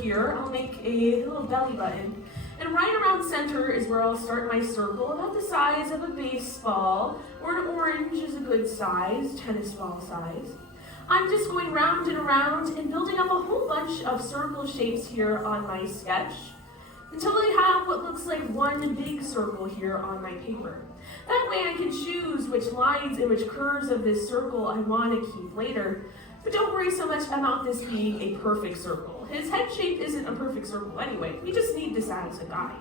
here, I'll make a little belly button. And right around center is where I'll start my circle, about the size of a baseball, or an orange is a good size, tennis ball size. I'm just going round and around and building up a whole bunch of circle shapes here on my sketch, until I have what looks like one big circle here on my paper. That way I can choose which lines and which curves of this circle I want to keep later. But don't worry so much about this being a perfect circle. His head shape isn't a perfect circle anyway. We just need this as a guide.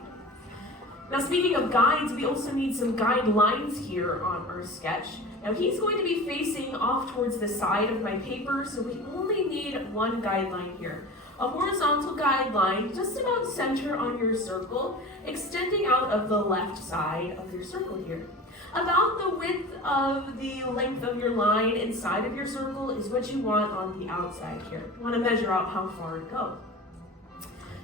Now speaking of guides, we also need some guide lines here on our sketch. Now he's going to be facing off towards the side of my paper, so we only need one guideline here. A horizontal guideline just about center on your circle, extending out of the left side of your circle here. About the width of the length of your line inside of your circle is what you want on the outside here. You want to measure out how far to go.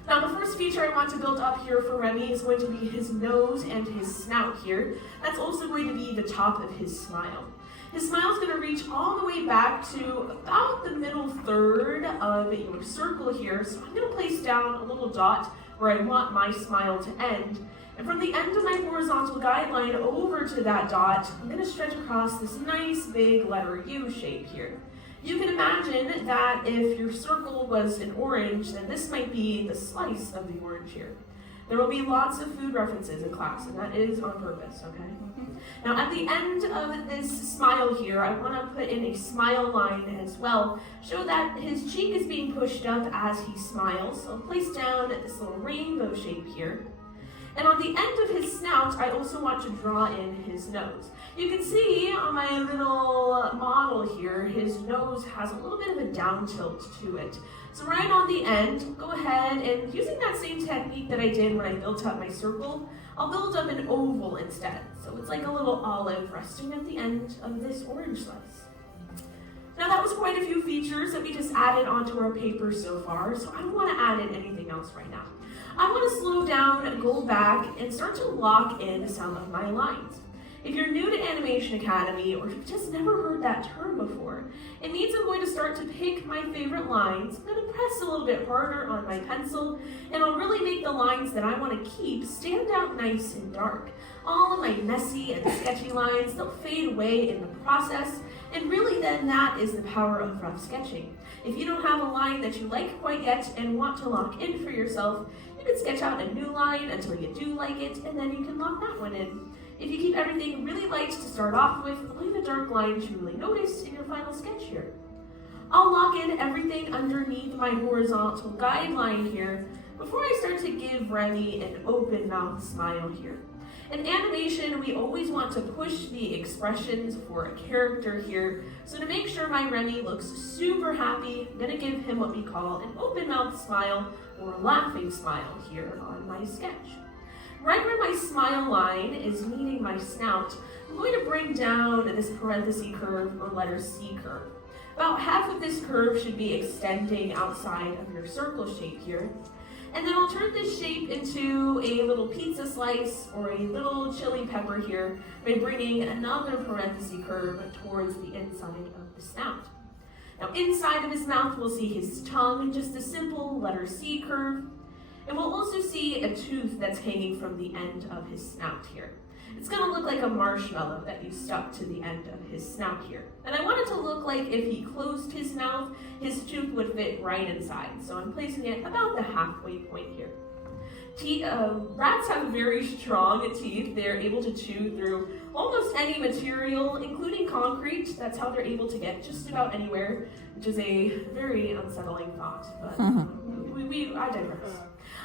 Now the first feature I want to build up here for Remy is going to be his nose and his snout here. That's also going to be the top of his smile. His smile is going to reach all the way back to about the middle third of your circle here. So I'm going to place down a little dot where I want my smile to end. And from the end of my horizontal guideline over to that dot, I'm going to stretch across this nice big letter U shape here. You can imagine that if your circle was an orange, then this might be the slice of the orange here. There will be lots of food references in class, and that is on purpose, okay? Now at the end of this smile here, I want to put in a smile line as well, show that his cheek is being pushed up as he smiles. So I'll place down this little rainbow shape here. And on the end of his snout, I also want to draw in his nose. You can see on my little model here, his nose has a little bit of a down tilt to it. So right on the end, go ahead and using that same technique that I did when I built up my circle, I'll build up an oval instead. So it's like a little olive resting at the end of this orange slice. Now that was quite a few features that we just added onto our paper so far, so I don't want to add in anything else right now. I want to slow down and go back and start to lock in some of my lines. If you're new to Animation Academy, or if you've just never heard that term before, it means I'm going to start to pick my favorite lines. I'm going to press a little bit harder on my pencil, and I'll really make the lines that I want to keep stand out nice and dark. All of my messy and sketchy lines, they'll fade away in the process, and really then that is the power of rough sketching. If you don't have a line that you like quite yet and want to lock in for yourself, you can sketch out a new line until you do like it, and then you can lock that one in. If you keep everything really light to start off with, only the dark lines you really notice in your final sketch here. I'll lock in everything underneath my horizontal guideline here before I start to give Remy an open mouth smile here. In animation, we always want to push the expressions for a character here, so to make sure my Remy looks super happy, I'm going to give him what we call an open mouth smile or a laughing smile here on my sketch. Right where my smile line is meeting my snout, I'm going to bring down this parenthesis curve or letter C curve. About half of this curve should be extending outside of your circle shape here. And then I'll turn this shape into a little pizza slice or a little chili pepper here by bringing another parenthesis curve towards the inside of the snout. Now inside of his mouth, we'll see his tongue, just a simple letter C curve. And we'll also see a tooth that's hanging from the end of his snout here. It's going to look like a marshmallow that you stuck to the end of his snout here. And I want it to look like if he closed his mouth, his tooth would fit right inside. So I'm placing it about the halfway point here. Rats have very strong teeth. They're able to chew through almost any material, including concrete. That's how they're able to get just about anywhere, which is a very unsettling thought. But I digress.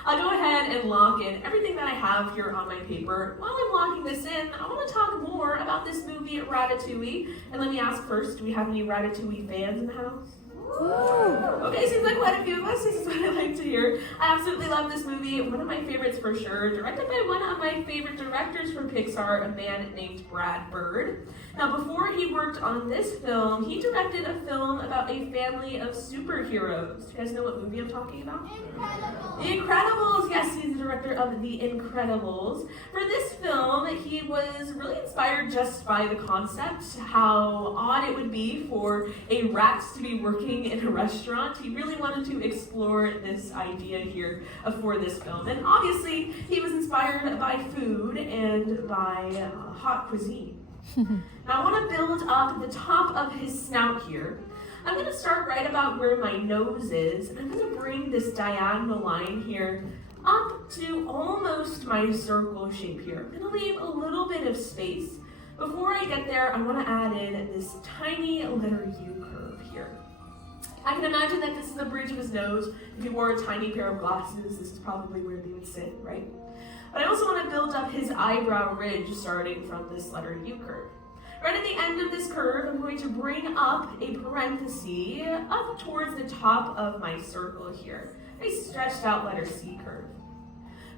I'll go ahead and lock in everything that I have here on my paper. While I'm locking this in, I want to talk more about this movie, Ratatouille. And let me ask first, do we have any Ratatouille fans in the house? Okay, seems like quite a few of us. This is what I like to hear. I absolutely love this movie. One of my favorites for sure. Directed by one of my favorite directors from Pixar, a man named Brad Bird. Now, before he worked on this film, he directed a film about a family of superheroes. Do you guys know what movie I'm talking about? Incredible. The Incredibles. Yes, he's the director of The Incredibles. For this film, he was really inspired just by the concept, how odd it would be for a rat to be working in a restaurant. He really wanted to explore this idea here for this film. And obviously, he was inspired by food and by hot cuisine. Now I want to build up the top of his snout here. I'm going to start right about where my nose is, and I'm going to bring this diagonal line here up to almost my circle shape here. I'm going to leave a little bit of space. Before I get there, I want to add in this tiny letter U curve here. I can imagine that this is the bridge of his nose. If he wore a tiny pair of glasses, this is probably where they would sit, right? But I also want to build up his eyebrow ridge starting from this letter U curve. Right at the end of this curve, I'm going to bring up a parenthesis up towards the top of my circle here. A stretched out letter C curve.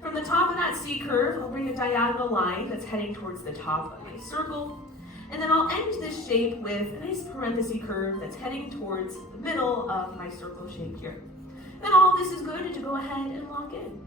From the top of that C curve, I'll bring a diagonal line that's heading towards the top of my circle. And then I'll end this shape with a nice parenthesis curve that's heading towards the middle of my circle shape here. Then all this is good to go ahead and lock in.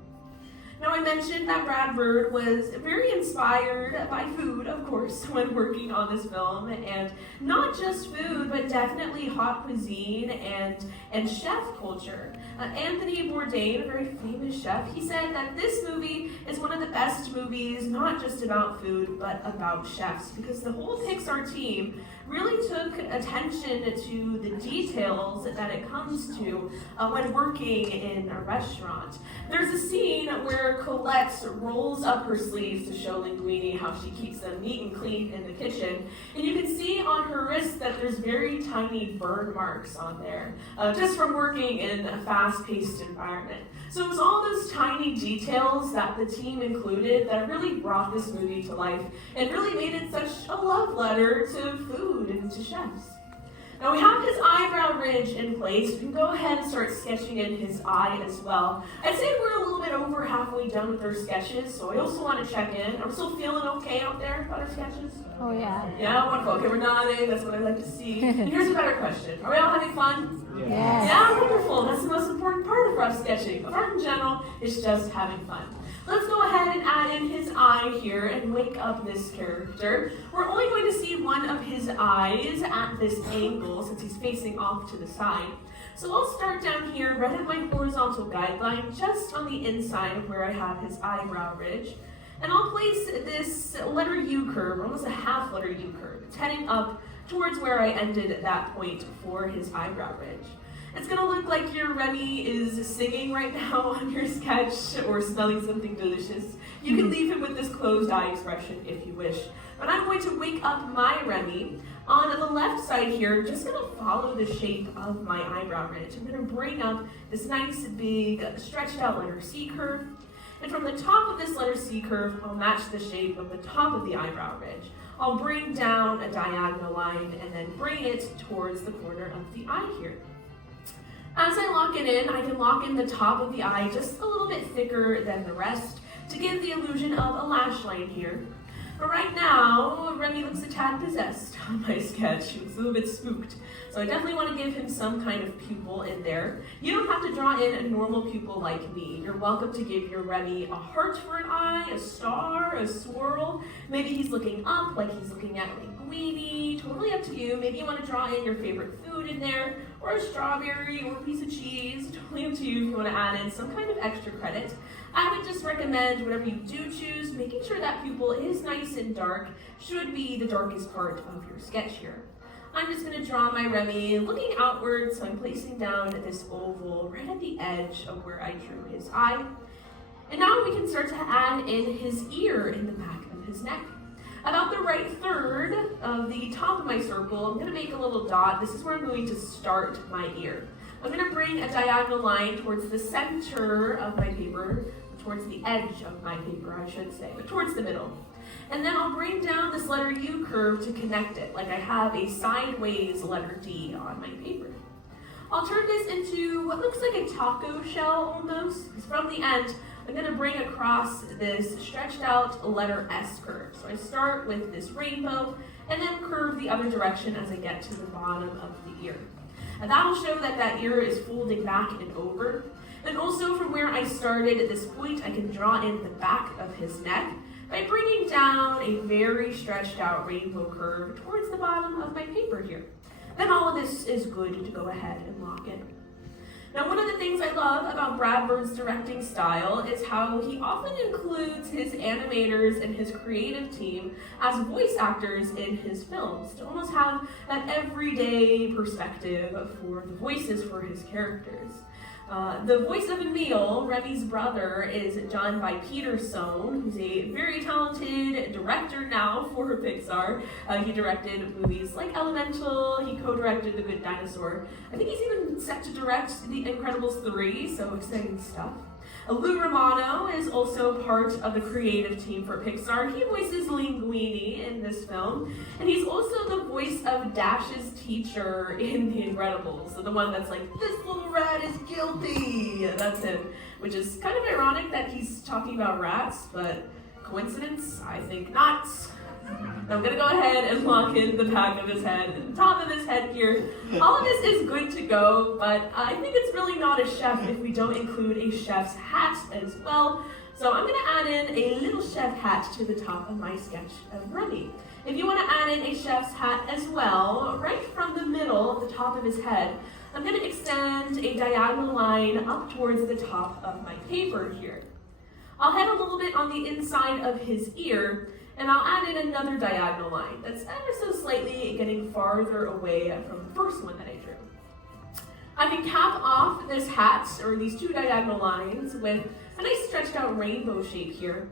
Now I mentioned that Brad Bird was very inspired by food, of course, when working on this film, and not just food, but definitely hot cuisine and chef culture. Anthony Bourdain, a very famous chef, he said that this movie is one of the best movies, not just about food, but about chefs, because the whole Pixar team really took attention to the details that it comes to when working in a restaurant. There's a scene where Colette rolls up her sleeves to show Linguini how she keeps them neat and clean in the kitchen, and you can see on her wrist that there's very tiny burn marks on there, just from working in a fast-paced environment. So it was all those tiny details that the team included that really brought this movie to life and really made it such a love letter to food and to chefs. Now we have his eyebrow ridge in place. We can go ahead and start sketching in his eye as well. I'd say we're a little bit over halfway done with our sketches, so I also want to check in. Are we still feeling okay out there about our sketches? Oh yeah. Yeah, wonderful. Okay, we're nodding. That's what I like to see. And here's a better question. Are we all having fun? Yes. Yeah, wonderful. That's the most important part of rough sketching. Art in general is just having fun. Let's go ahead and add in his eye here and wake up this character. We're only going to see one of his eyes at this angle since he's facing off to the side. So I'll start down here right at my horizontal guideline, just on the inside of where I have his eyebrow ridge. And I'll place this letter U curve, almost a half letter U curve. It's heading up towards where I ended at that point for his eyebrow ridge. It's going to look like your Remy is singing right now on your sketch or smelling something delicious. You can leave him with this closed eye expression if you wish. But I'm going to wake up my Remy. On the left side here, just going to follow the shape of my eyebrow ridge. I'm going to bring up this nice big stretched out letter C curve. And from the top of this letter C curve, I'll match the shape of the top of the eyebrow ridge. I'll bring down a diagonal line and then bring it towards the corner of the eye here. As I lock it in, I can lock in the top of the eye just a little bit thicker than the rest to give the illusion of a lash line here. But right now, Remy looks a tad possessed on my sketch. He looks a little bit spooked. So I definitely want to give him some kind of pupil in there. You don't have to draw in a normal pupil like me. You're welcome to give your Remy a heart for an eye, a star, a swirl. Maybe he's looking up like he's looking at Linguini. Totally up to you. Maybe you want to draw in your favorite food in there, or a strawberry, or a piece of cheese. Totally up to you if you want to add in some kind of extra credit. I would just recommend whatever you do choose, making sure that pupil is nice and dark should be the darkest part of your sketch here. I'm just going to draw my Remy looking outward, so I'm placing down this oval right at the edge of where I drew his eye. And now we can start to add in his ear in the back of his neck. About the right third of the top of my circle, I'm going to make a little dot. This is where I'm going to start my ear. I'm going to bring a diagonal line towards the center of my paper, towards the edge of my paper, I should say, but towards the middle. And then I'll bring down this letter U curve to connect it, like I have a sideways letter D on my paper. I'll turn this into what looks like a taco shell almost, because from the end, I'm going to bring across this stretched out letter S curve. So I start with this rainbow, and then curve the other direction as I get to the bottom of the ear. And that'll show that that ear is folding back and over. And also from where I started at this point, I can draw in the back of his neck by bringing down a very stretched out rainbow curve towards the bottom of my paper here. Then all of this is good to go ahead and lock in. Now, one of the things I love about Brad Bird's directing style is how he often includes his animators and his creative team as voice actors in his films to almost have that everyday perspective for the voices for his characters. The voice of Emil, Remy's brother, is done by Peter Sohn, who's a very talented director now for Pixar. He directed movies like Elemental, he co-directed The Good Dinosaur. I think he's even set to direct The Incredibles 3, so exciting stuff. Lou Romano is also part of the creative team for Pixar. He voices Linguini in this film, and he's also the voice of Dash's teacher in The Incredibles, so the one that's like, this little rat is guilty! That's him, which is kind of ironic that he's talking about rats, but coincidence? I think not. I'm gonna go ahead and lock in the back of his head and the top of his head here. All of this is good to go, but I think it's really not a chef if we don't include a chef's hat as well. So I'm gonna add in a little chef hat to the top of my sketch of Remy. If you wanna add in a chef's hat as well, right from the middle of the top of his head, I'm gonna extend a diagonal line up towards the top of my paper here. I'll head a little bit on the inside of his ear, and I'll add in another diagonal line that's ever so slightly getting farther away from the first one that I drew. I can cap off this hat, or these two diagonal lines, with a nice stretched out rainbow shape here.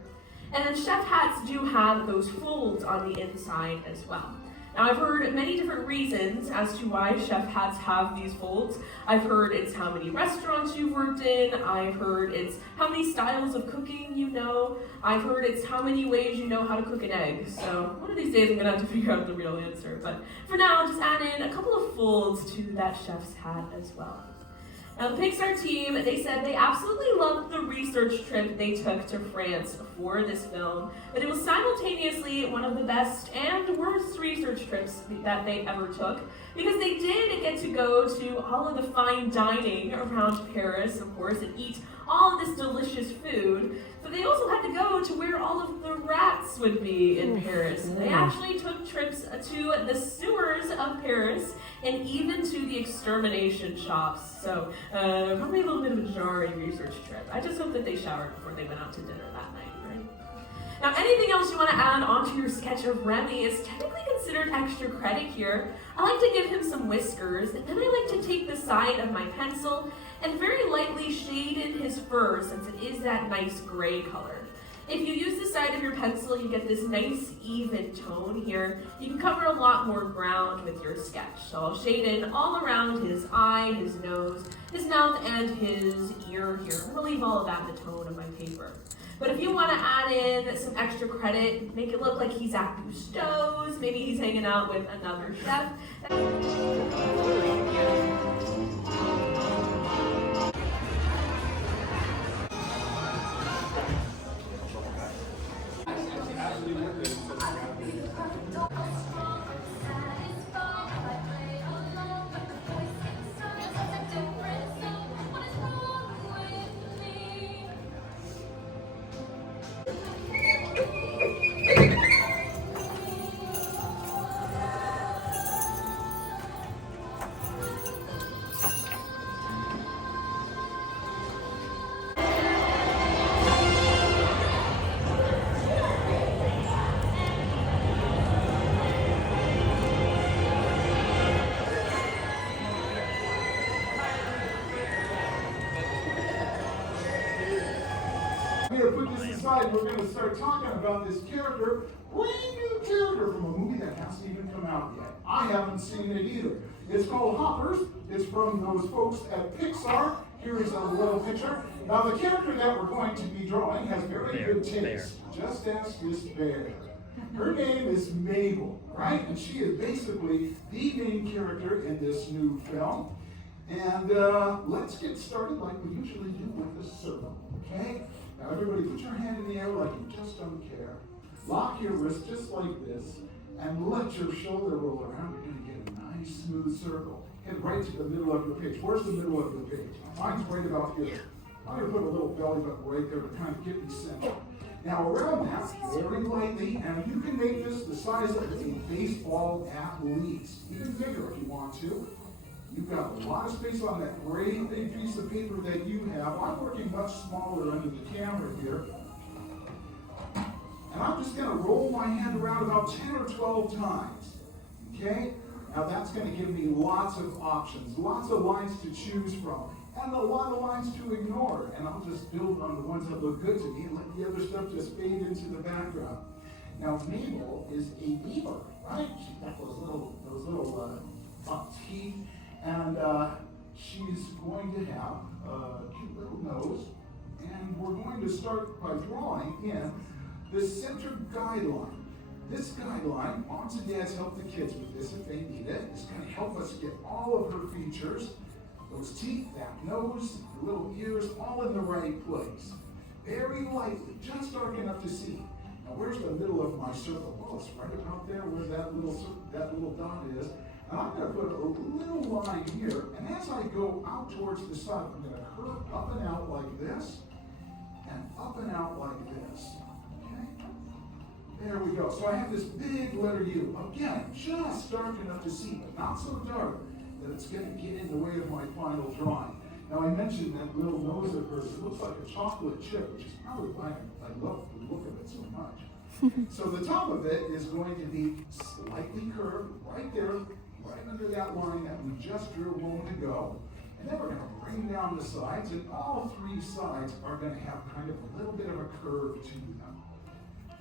And then chef hats do have those folds on the inside as well. Now, I've heard many different reasons as to why chef hats have these folds. I've heard it's how many restaurants you've worked in. I've heard it's how many styles of cooking you know. I've heard it's how many ways you know how to cook an egg. So one of these days I'm gonna have to figure out the real answer. But for now, I'll just add in a couple of folds to that chef's hat as well. Now, the Pixar team, they said they absolutely loved the research trip they took to France for this film, but it was simultaneously one of the best and worst research trips that they ever took, because they did get to go to all of the fine dining around Paris, of course, and eat all of this delicious food, but they also had to go to where all of the rats would be in Paris. They actually took trips to the sewers of Paris and even to the extermination shops. So probably a little bit of a jarring research trip. I just hope that they showered before they went out to dinner that night, right? Now, anything else you want to add onto your sketch of Remy is technically considered extra credit here. I like to give him some whiskers, and then I like to take the side of my pencil and very lightly shade in his fur, since it is that nice gray color. If you use the side of your pencil, you get this nice even tone here. You can cover a lot more ground with your sketch. So I'll shade in all around his eye, his nose, his mouth, and his ear here. I'm gonna leave all of that in the tone of my paper. But if you want to add in some extra credit, make it look like he's at Cousteau's, maybe he's hanging out with another chef. Put this aside, we're going to start talking about this character, brand new character from a movie that hasn't even come out yet. I haven't seen it either. It's called Hoppers. It's from those folks at Pixar. Here is a little picture. Now, the character that we're going to be drawing has very good taste, just ask Miss Bear. Her name is Mabel, right? And she is basically the main character in this new film. And let's get started like we usually do with the circle, okay? Now everybody put your hand in the air like you just don't care. Lock your wrist just like this. and let your shoulder roll around. You're going to get a nice smooth circle. Head right to the middle of your page. Where's the middle of your page? Mine's right about here. I'm going to put a little belly button right there to kind of get me centered. Now around that, very lightly, and you can make this the size of a baseball athlete. Even bigger if you want to. You've got a lot of space on that great big piece of paper that you have. I'm working much smaller under the camera here. And I'm just going to roll my hand around about 10 or 12 times. Okay? Now that's going to give me lots of options, lots of lines to choose from, and a lot of lines to ignore. And I'll just build on the ones that look good to me and let the other stuff just fade into the background. Now Mabel is a beaver, right? She's got those little teeth, and she's going to have a cute little nose. And we're going to start by drawing in the center guideline. This guideline, moms and dads help the kids with this if they need it. It's going to help us get all of her features, those teeth, that nose, the little ears, all in the right place. Very lightly, just dark enough to see. Now, where's the middle of my circle? Well, it's right about there where that little dot is. And I'm going to put a little line here, and as I go out towards the side, I'm going to curve up and out like this, and up and out like this. There we go. So I have this big letter U. Again, just dark enough to see, but not so dark that it's going to get in the way of my final drawing. Now I mentioned that little nose of hers. It looks like a chocolate chip, which is probably why I love the look of it so much. So the top of it is going to be slightly curved right there, right under that line that we just drew a moment ago. And then we're going to bring down the sides, and all three sides are going to have kind of a little bit of a curve to them.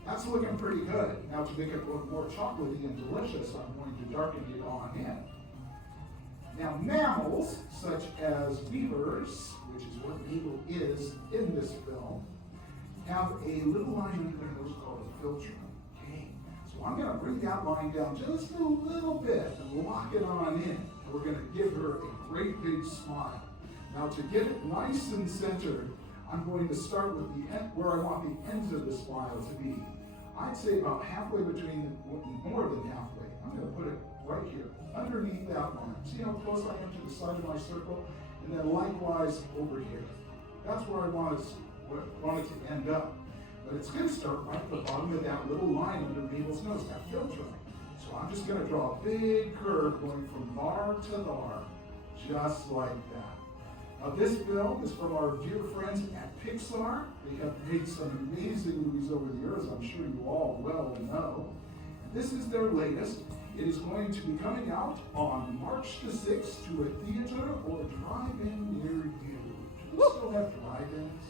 That's looking pretty good. Now to make it look more chocolatey and delicious, I'm going to darken it on in. Now mammals, such as beavers, which is what Mabel is in this film, have a little line under their nose called a filter. Okay, so I'm going to bring that line down just a little bit and lock it on in. And we're going to give her a great big smile. Now to get it nice and centered, I'm going to start with the end, where I want the ends of the smile to be. I'd say about halfway between, more than halfway. I'm going to put it right here, underneath that line. See how close I am to the side of my circle? And then likewise over here. That's where I want it to end up. But it's going to start right at the bottom of that little line under Mabel's nose, that filter. So I'm just going to draw a big curve going from bar to bar, just like that. Now this film is from our dear friends at Pixar. They have made some amazing movies over the years, I'm sure you all well know. And this is their latest. It is going to be coming out on March the 6th to a theater or drive-in near you. Do we still have drive-ins?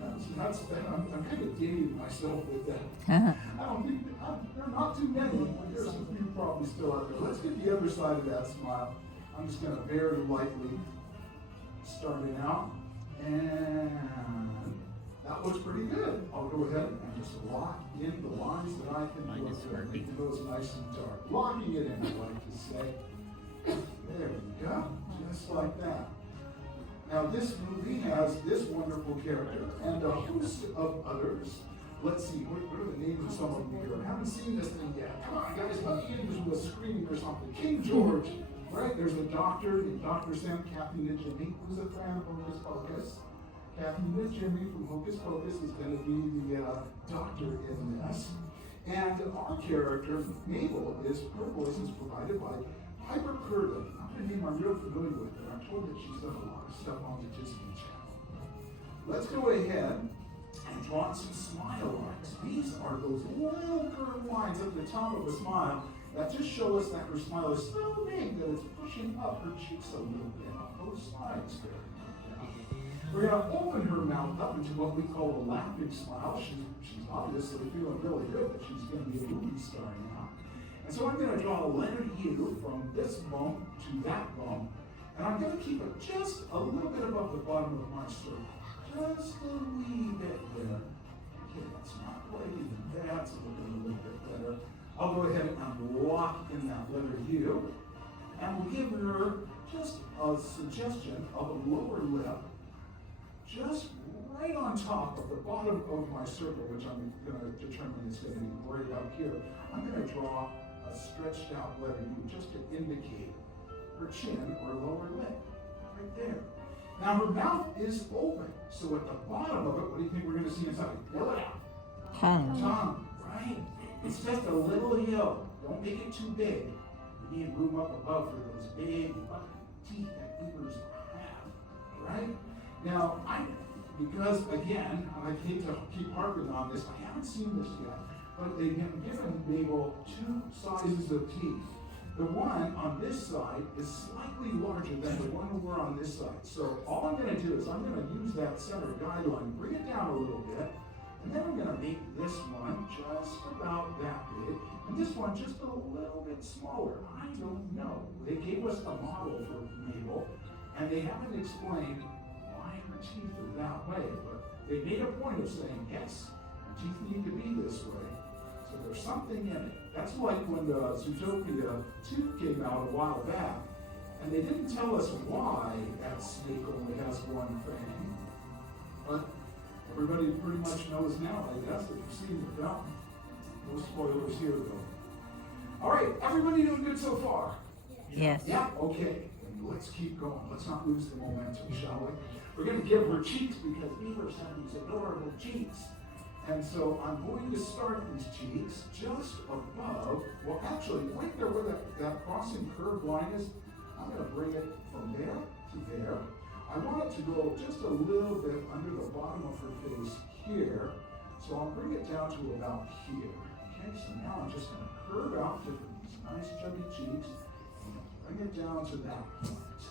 I'm kind of dating myself with that. I don't think, there are not too many, but there's a few probably still out there. Let's get the other side of that smile. I'm just going to very lightly start it out, and that looks pretty good. I'll go ahead and just lock in the lines that I can do up there, making those nice and dark. Locking it in, I like to say. There we go, just like that. Now this movie has this wonderful character and a host of others. Let's see, what are the names of some of them here? I haven't seen this thing yet. Come on, guys, let me in with a screaming or something. King George, right? There's a doctor named Dr. Sam, Kathy and Jimmy, who's a fan of Hocus Pocus. Kathy and Jimmy from Hocus Pocus is going to be the doctor in this. And our character, Mabel, her voice is provided by Piper Curley. Not a name I'm real familiar with, but I'm told that she's done a lot of stuff on the Disney Channel. Let's go ahead and draw some smile lines. These are those little curved lines at the top of the smile that just show us that her smile is so big that it's pushing up her cheeks a little bit on both sides there. We're going to open her mouth up into what we call a laughing smile. She's obviously feeling really good that she's going to be a movie star now. And so I'm going to draw a letter U from this bump to that bump. And I'm going to keep it just a little bit above the bottom of my circle. Just a wee bit there. Okay, that's not quite even that's looking a little bit better. I'll go ahead and lock in that letter U. And we'll give her just a suggestion of a lower lip, just right on top of the bottom of my circle, which I'm going to determine is going to be right up here, I'm going to draw a stretched out letter U just to indicate her chin or lower lip, right there. Now her mouth is open, so at the bottom of it, what do you think we're going to see inside? Yell it out. Tongue. Tongue, right? It's just a little hill. Don't make it too big. We need room up above for those big teeth that beavers have, right? Now, because again, I hate to keep harping on this, I haven't seen this yet, but they've given Mabel two sizes of teeth. The one on this side is slightly larger than the one over on this side. So all I'm going to do is I'm going to use that center guideline, bring it down a little bit, and then I'm going to make this one just about that big, and this one just a little bit smaller. I don't know. They gave us a model for Mabel, and they haven't explained why her teeth are that way, but they made a point of saying, yes, her teeth need to be this way. So there's something in it. That's like when the Zootopia 2 came out a while back, and they didn't tell us why that snake only has one fang. But everybody pretty much knows now, I guess, if you've seen the film. No spoilers here, though. All right, everybody doing good so far? Yes. Yeah, okay. Let's keep going. Let's not lose the momentum, shall we? We're going to give her cheeks because beavers have these adorable cheeks. And so I'm going to start these cheeks just above, well actually, right there where that crossing curved line is, I'm going to bring it from there to there. I want it to go just a little bit under the bottom of her face here, so I'll bring it down to about here. Okay, so now I'm just going to curve out to these nice chubby cheeks, and bring it down to that point.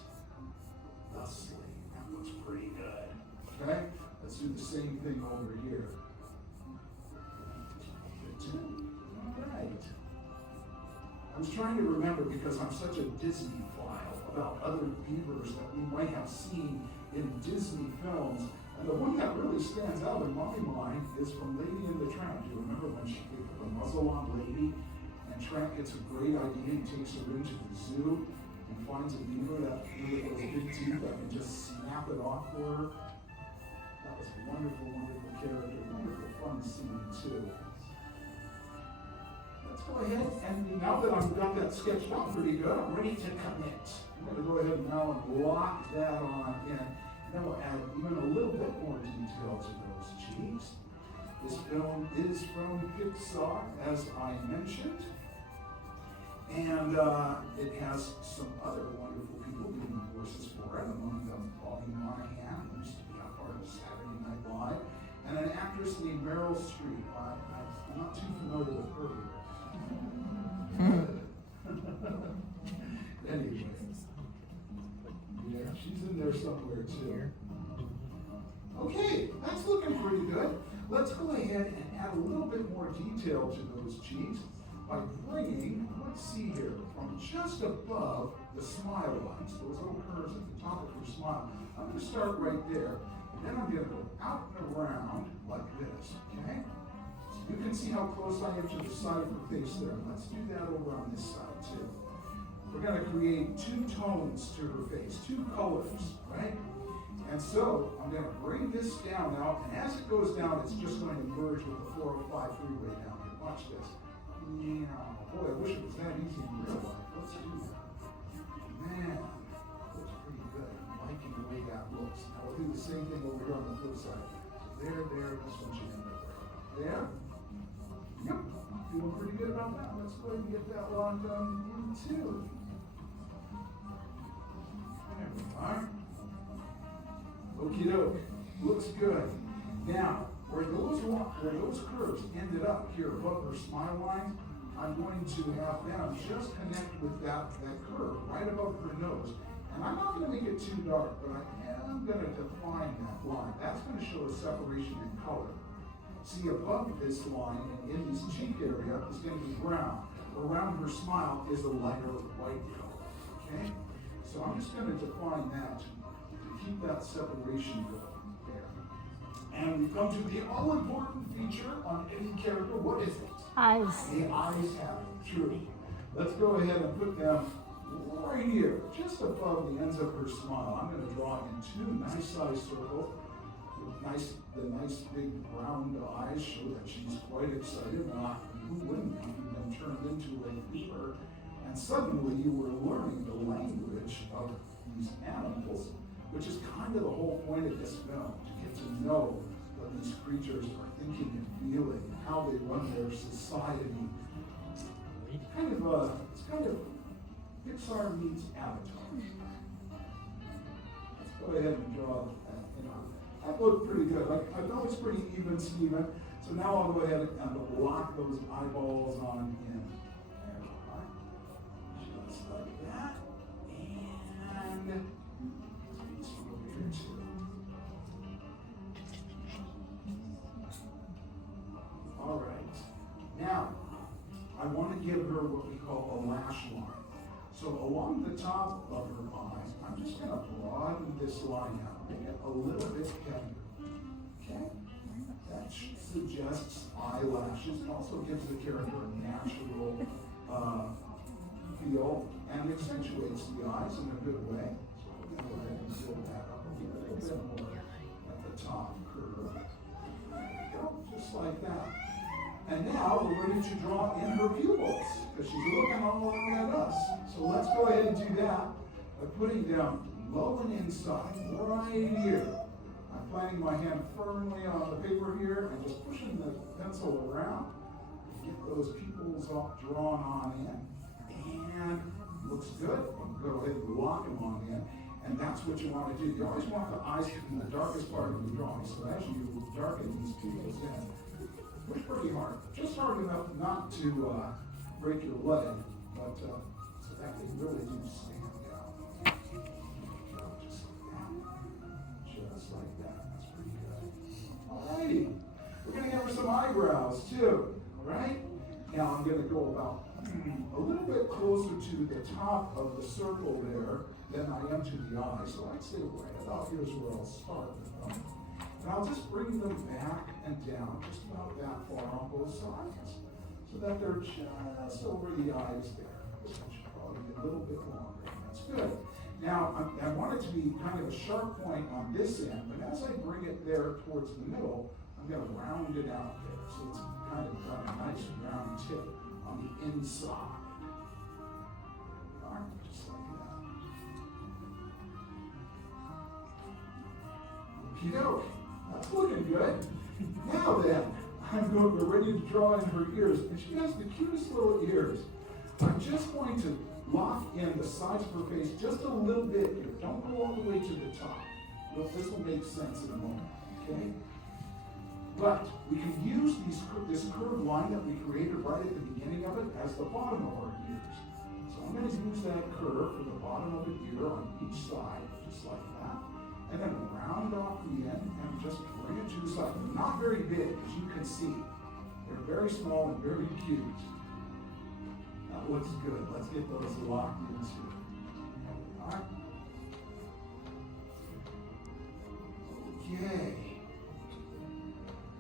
Thusly, that looks pretty good. Okay, let's do the same thing over here. Alright. I was trying to remember because I'm such a Disney file about other beavers that we might have seen in Disney films. And the one that really stands out in my mind is from Lady and the Tramp. Do you remember when she put the muzzle on Lady and Tramp gets a great idea and takes her into the zoo and finds a beaver with those big teeth that can just snap it off for her? That was a wonderful, wonderful character, wonderful fun scene too. Let's go ahead, and now that I've got that sketched out pretty good, I'm ready to commit. I'm going to go ahead now and lock that on in. And then we'll add even a little bit more detail to those cheeks. This film is from Pixar, as I mentioned. And it has some other wonderful people doing voices for it, among them Bobby Monahan, who used to be a part of Saturday Night Live, and an actress named Meryl Streep. I'm not too familiar with her either. Anyway, yeah, she's in there somewhere too. Okay, that's looking pretty good. Let's go ahead and add a little bit more detail to those cheeks by bringing, let's see here, from just above the smile lines, those little curves at the top of her smile. I'm going to start right there, and then I'm going to go out and around like this, okay? You can see how close I am to the side of her face there. Let's do that over on this side too. We're going to create two tones to her face, two colors, right? And so I'm going to bring this down now, and as it goes down, it's just going to merge with the 405 freeway down here. Watch this. Yeah. Boy, I wish it was that easy in real life. Let's do that. Man, that looks pretty good. I'm liking the way that looks. Now we'll do the same thing over here on the flip side. There, this one should end up right there. Yep, feeling pretty good about that. Let's go ahead and get that locked on in too. There we are. Okie doke. Looks good. Now, where those curves ended up here above her smile line, I'm going to have them just connect with that curve right above her nose. And I'm not going to make it too dark, but I am going to define that line. That's going to show a separation in color. See, above this line and in this cheek area is going to be brown. Around her smile is a lighter white color. Okay? So I'm just going to define that to keep that separation going there. And we come to the all-important feature on any character. What is it? Eyes. The eyes have it. True. Let's go ahead and put them right here, just above the ends of her smile. I'm going to draw in two nice sized circles. The nice big round eyes show that she's quite excited. Who wouldn't be? You've been turned into a beaver, and suddenly you were learning the language of these animals, which is kind of the whole point of this film, to get to know what these creatures are thinking and feeling, how they run their society. It's kind of Pixar meets Avatar. Let's go ahead and draw that. That looked pretty good. I know it's pretty even, Steven. So now I'll go ahead and lock those eyeballs on in. There we are. Just like that. And these over here too. All right. Now, I want to give her what we call a lash line. So along the top of her eye, I'm just going to broaden this line out, make it a little bit heavier. Okay? That suggests eyelashes. It also gives the character a natural feel and accentuates the eyes in a good way. So we're going to go ahead and build that up a little bit more at the top curve. There we go, just like that. And now we're ready to draw in her pupils, because she's looking all along at us. So let's go ahead and do that by putting them low and inside, right here. I'm planting my hand firmly on the paper here and just pushing the pencil around. Get those pupils all drawn on in. And looks good. Go ahead and lock them on in. And that's what you want to do. You always want the eyes to be in the darkest part of the drawing. So as you darken these pupils in, push pretty hard, just hard enough not to break your leg, but so that they really do stand out. Just like that. That's pretty good. Alrighty, we're gonna give her some eyebrows too. All right. Now I'm gonna go about a little bit closer to the top of the circle there than I am to the eye. So I'd say right about here's where I'll start. And I'll just bring them back and down, just about that far on both sides, so that they're just over the eyes there. Which should probably be a little bit longer. That's good. Now, I want it to be kind of a sharp point on this end, but as I bring it there towards the middle, I'm going to round it out there. So it's kind of got a nice round tip on the inside. All right, just like that. Okey-doke. That's looking good. Now then, we're ready to draw in her ears. And she has the cutest little ears. I'm just going to lock in the sides of her face just a little bit here. Don't go all the way to the top. Well, this will make sense in a moment, okay? But we can use this curved line that we created right at the beginning of it as the bottom of our ears. So I'm going to use that curve for the bottom of the ear on each side, just like that. And then round off the end and just bring it to the side. They're not very big, as you can see. They're very small and very cute. That looks good. Let's get those locked in too. All right. Okay.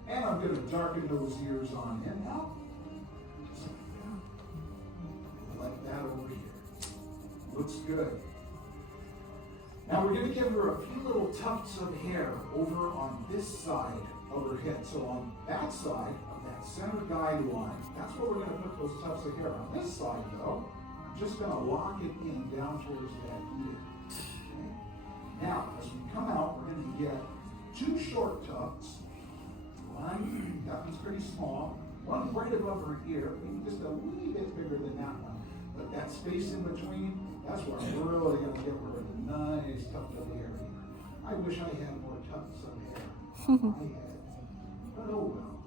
And I'm going to darken those ears on in now. Just like that over here. Looks good. Now we're going to give her a few little tufts of hair over on this side of her head. So on that side of that center guideline, that's where we're going to put those tufts of hair. On this side, though, I'm just going to lock it in down towards that ear. Okay. Now, as we come out, we're going to get two short tufts. One, that one's pretty small. One right above her ear, maybe just a wee bit bigger than that one. But that space in between, that's where I'm really going to give her a nice tuft of hair here. I wish I had more tufts of hair on my head. But oh well.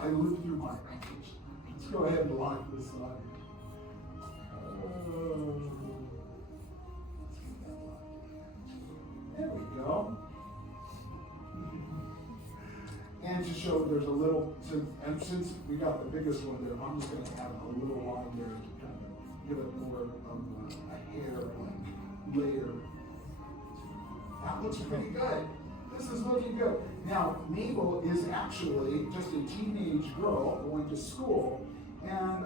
I lived through my ranges. Let's go ahead and lock this on. There we go. And to show there's a little, and since we got the biggest one there, I'm just going to add a little line there to kind of give it more of a hair-like layer. That looks pretty good. This is looking good. Now, Mabel is actually just a teenage girl going to school. And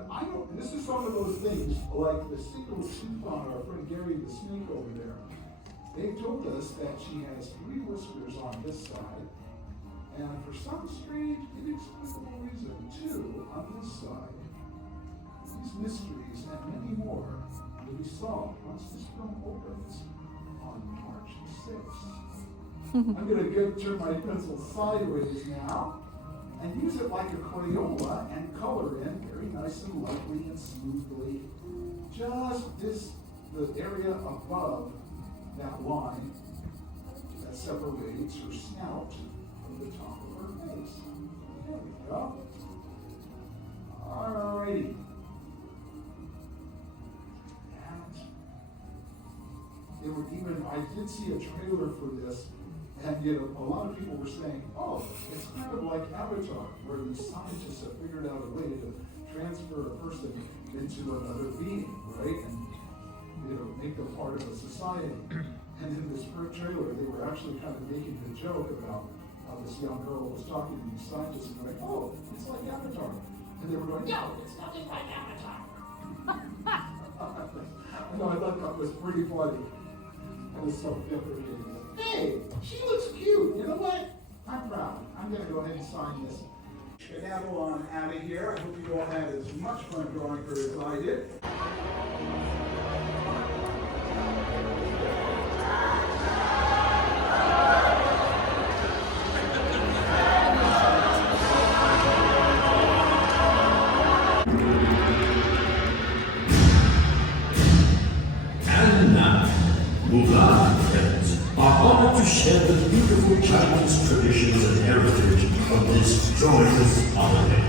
this is some of those things, like the single tooth on our friend Gary the snake over there. They told us that she has 3 whiskers on this side. And for some strange, inexplicable reason, too, on this side, these mysteries and many more will be solved once this film opens on March the 6th. I'm going to turn my pencil sideways now and use it like a Crayola and color in very nice and lightly and smoothly. Just the area above that line that separates her snout from the top of her face. There we go. Alrighty. I did see a trailer for this, and a lot of people were saying, oh, it's kind of like Avatar, where these scientists have figured out a way to transfer a person into another being, right? And make them part of a society. And in this trailer, they were actually kind of making the joke about how this young girl was talking to these scientists and going, oh, it's like Avatar. And they were going, no, it's nothing like Avatar. I thought that was pretty funny. I was so deprecating. Hey, she looks cute. You know what? I'm proud. I'm going to go ahead and sign this. Get Avalon out of here. I hope you all had as much fun drawing her as I did. Mulan friends are honored to share the beautiful Chinese traditions and heritage of this joyous holiday.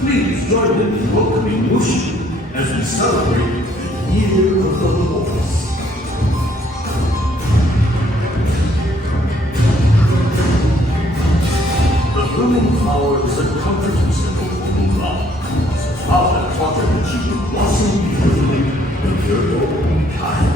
Please join them in welcoming Mushu as we celebrate the Year of the Horse. The blooming flower is a comforting symbol for Mulan. So Father taught her that she would blossom beautifully when you're your own kind.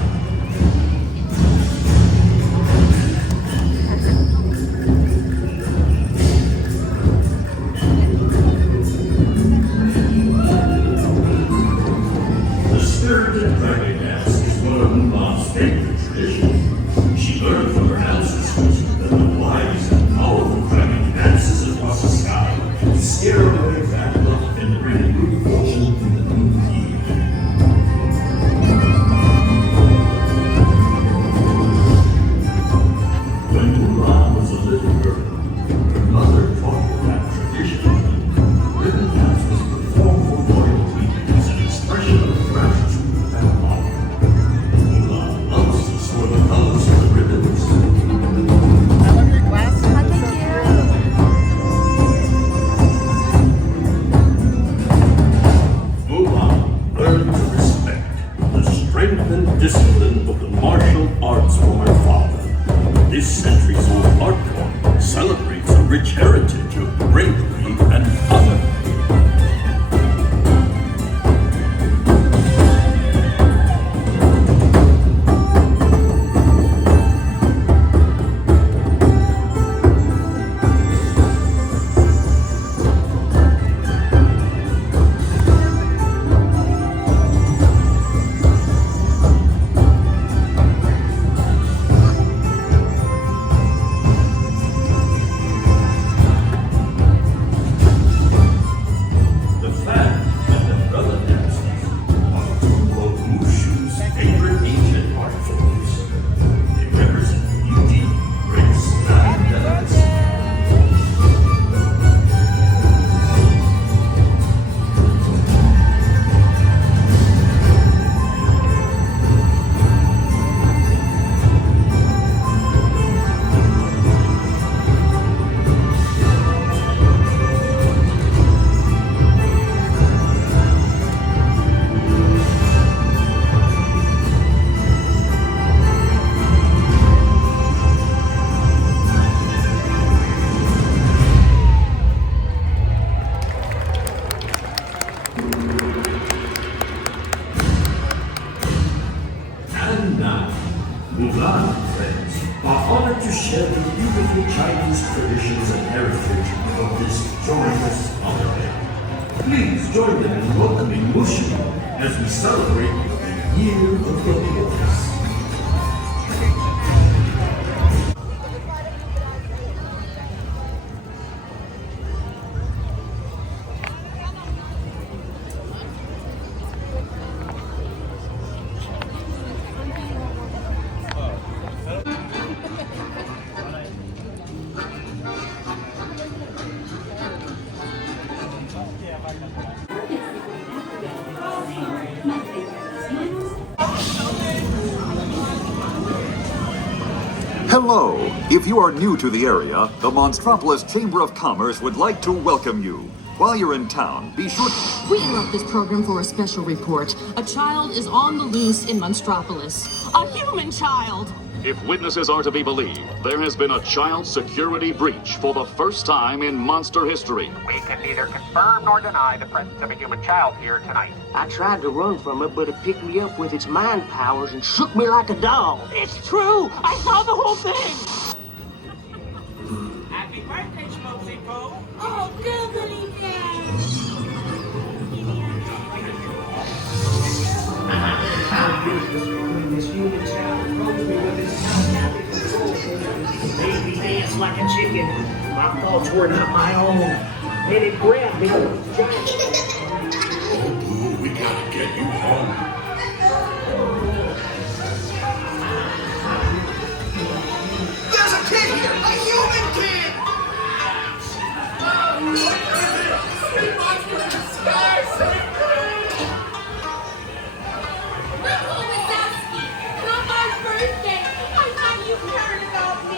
Mulan friends are honored to share the beautiful Chinese traditions and heritage of this joyous holiday. Please join them in welcoming Mushu as we celebrate the Year of the Horse. Hello! If you are new to the area, the Monstropolis Chamber of Commerce would like to welcome you. While you're in town, be sure to... We interrupt this program for a special report. A child is on the loose in Monstropolis. A human child! If witnesses are to be believed, there has been a child security breach for the first time in monster history. We can neither confirm nor deny the presence of a human child here tonight. I tried to run from it, but it picked me up with its mind powers and shook me like a dog. It's true! I saw the whole thing! Happy birthday, Smokey Poe! Oh, goodly day! This human child approached me with his made me dance like a chicken. My thoughts were not my own. And it grabbed me with its giant... Oh, Boo, we gotta get you home. There's a kid here! A human kid! Uncle Wazowski, not my birthday! I thought you heard about me!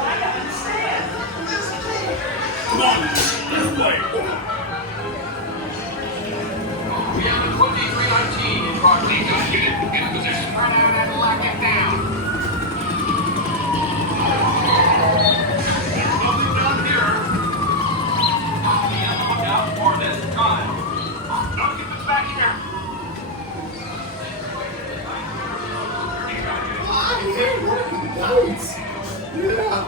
I understand. Come on, this way. Tiana 2319 in progress. Unit in position. Turn out and lock it down. Nothing down here. Be on the lookout for this time. Don't get this back here. Nice. Yeah,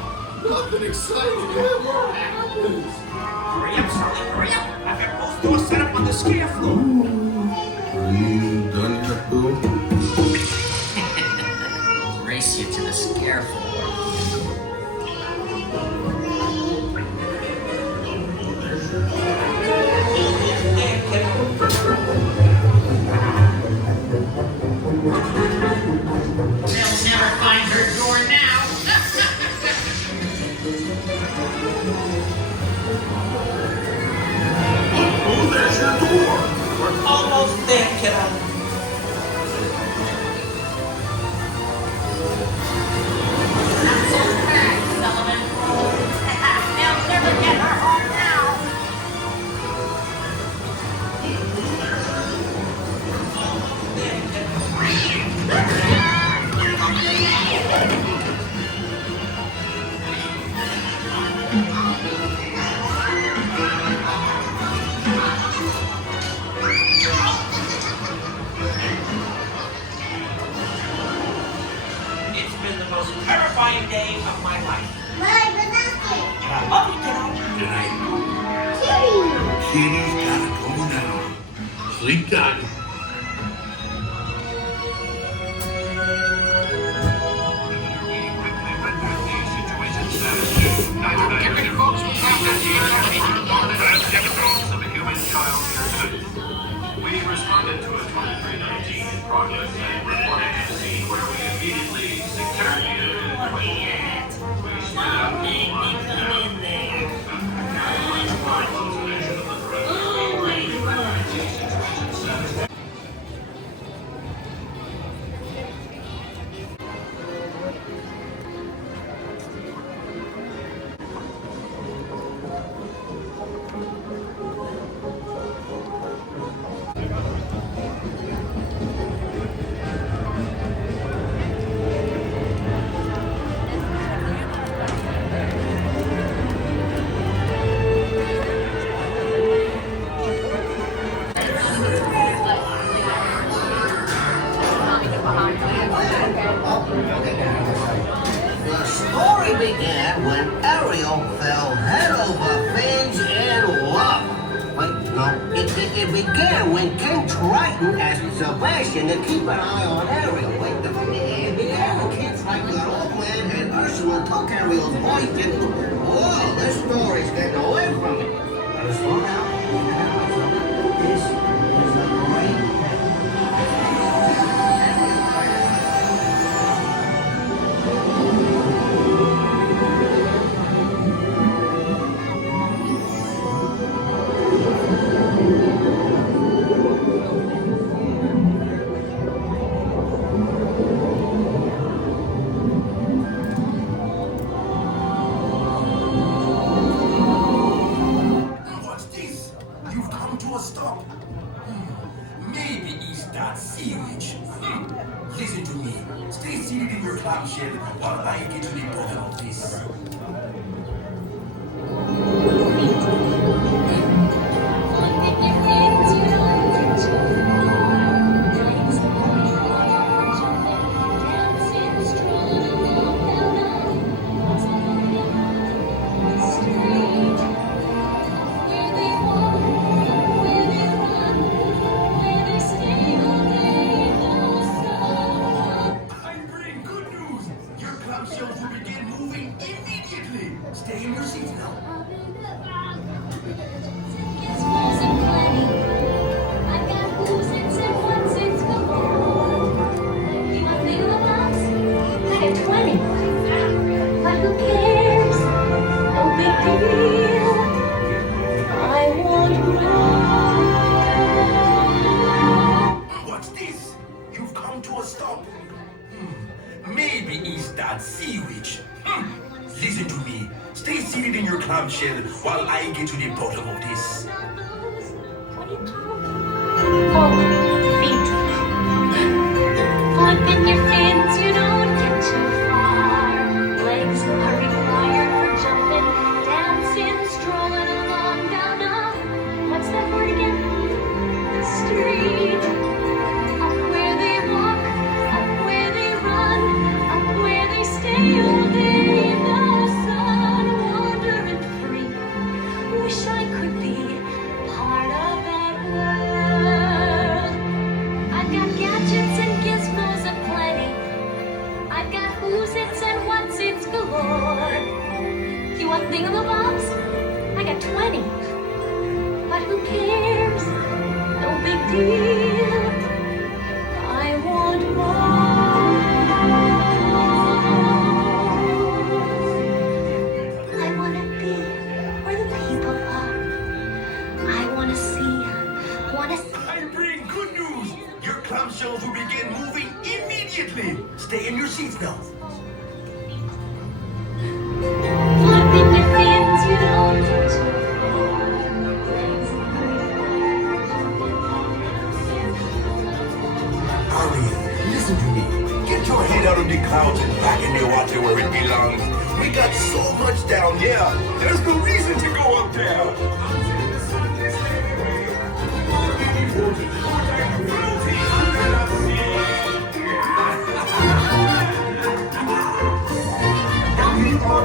nothing exciting ever happens. Hurry up, Sulley, hurry up! I've got both doors set up on the scare floor. Are you done yet, Boo? Race you to the scare floor. They'll never find her door now. Oh, there's your door. We're almost there, kiddo. Not so fast, Sullivan. They'll never get her home now. It's been the most terrifying day of my life. Bye, Vanessa. And I love you, kiddo. Good night. Kitty. Kitty's gotta go now. Sleep tight. We responded to a 2319 in progress and reported a scene where we immediately secured the unit. We split up and marched down. The story began when Ariel fell head over fins in love. Wait, no, it began when King Triton asked Sebastian to keep an eye on Ariel. Wait, it began when King Triton got old man and Ursula took Ariel's voice and... Whoa, this story's getting away from me. Gotta slow down. This is a great... Stay in your seats now. What's this? You've come to a stop. Maybe it's that sea witch. Listen to me. Stay seated in your clamshell while I get to the bottom of this. Flipping your fins, you don't get too far. Legs are required for jumping, dancing, strolling along down a, what's that word again? Street. Up where they walk, up where they run, up where they stay all day in the sun, wandering free. Wish I could be part of that world. I've got gadgets and gizmos aplenty. I've got who's-its and what's-its galore. You want thingamabobs? I got 20. But who cares? No big deal. I want more. I want to be where the people are. I want to see, I bring good news. Your clamshells will begin moving immediately. Stay in your seats now. flipping your fins, you don't get too far. Legs are Ariel, listen to me. Get your head out of the clouds and back in the water where it belongs. We got so much down here. There's no reason to go up there.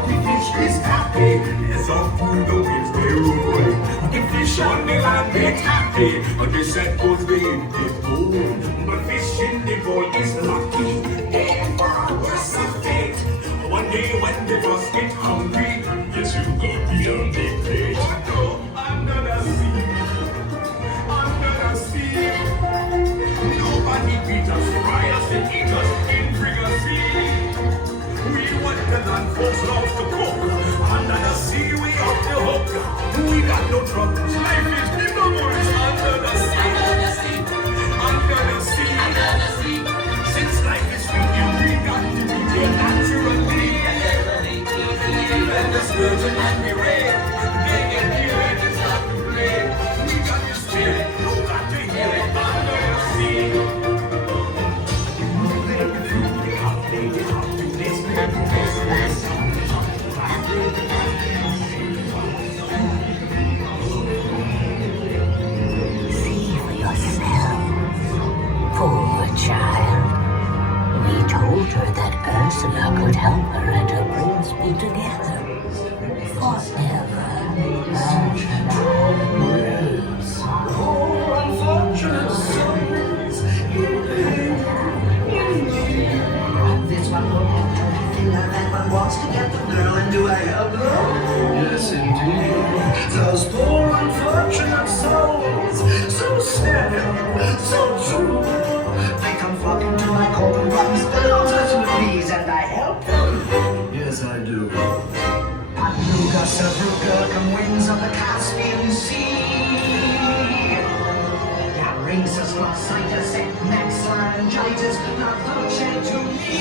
The fish is happy, yes, off through the waves they roll. The fish on the land it's happy, but the set goes the in the pool. But fish in the bowl is lucky, and for a worse of fate. One day when the boss get hungry, yes, you go beyond the plate. Under the sea, under the sea. Nobody beat us, fry us and eat us in fricassee. We want the land folks love to cook. Under the sea, we off the hook. We got no troubles. Life is the bubbles under the sea. Under the sea. Under the sea. Since life is sweet, we got to be there naturally. Even the sturgeon and the ray, they get here and it's not to play. We got the spirit, you got to hear it under the sea. See for yourself. Poor child. We told her that Ursula could help her and her brains be together. Forever. Race. Oh, unfortunate souls. This one will have to feel like that one wants to get the girl and do I help her? Yes, indeed. Those poor unfortunate souls. So sad, so true. They come flocking to my golden buttons, belongs to Louise, and I help them. Yes, I do. Patnuga, Sevruga, come winds of the Caspian Sea. Races, glossitis, next laryngitis, not voce to me.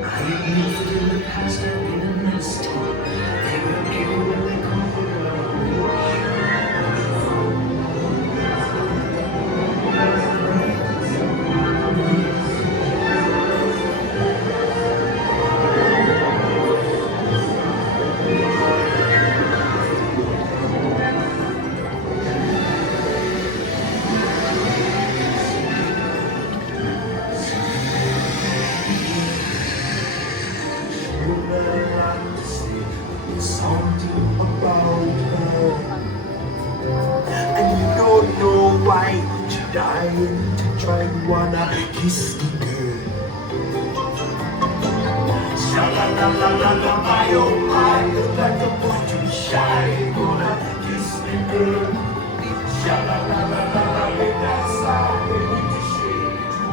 I lived in the past and in a nest. They were killed when they Something about her. and you don't know why you're dying to try and wanna kiss the girl. Sha-la-la. la la la, my oh my, like a boy too shy. Gonna kiss me good. Sha la la la la la, hit that side, baby, to shake to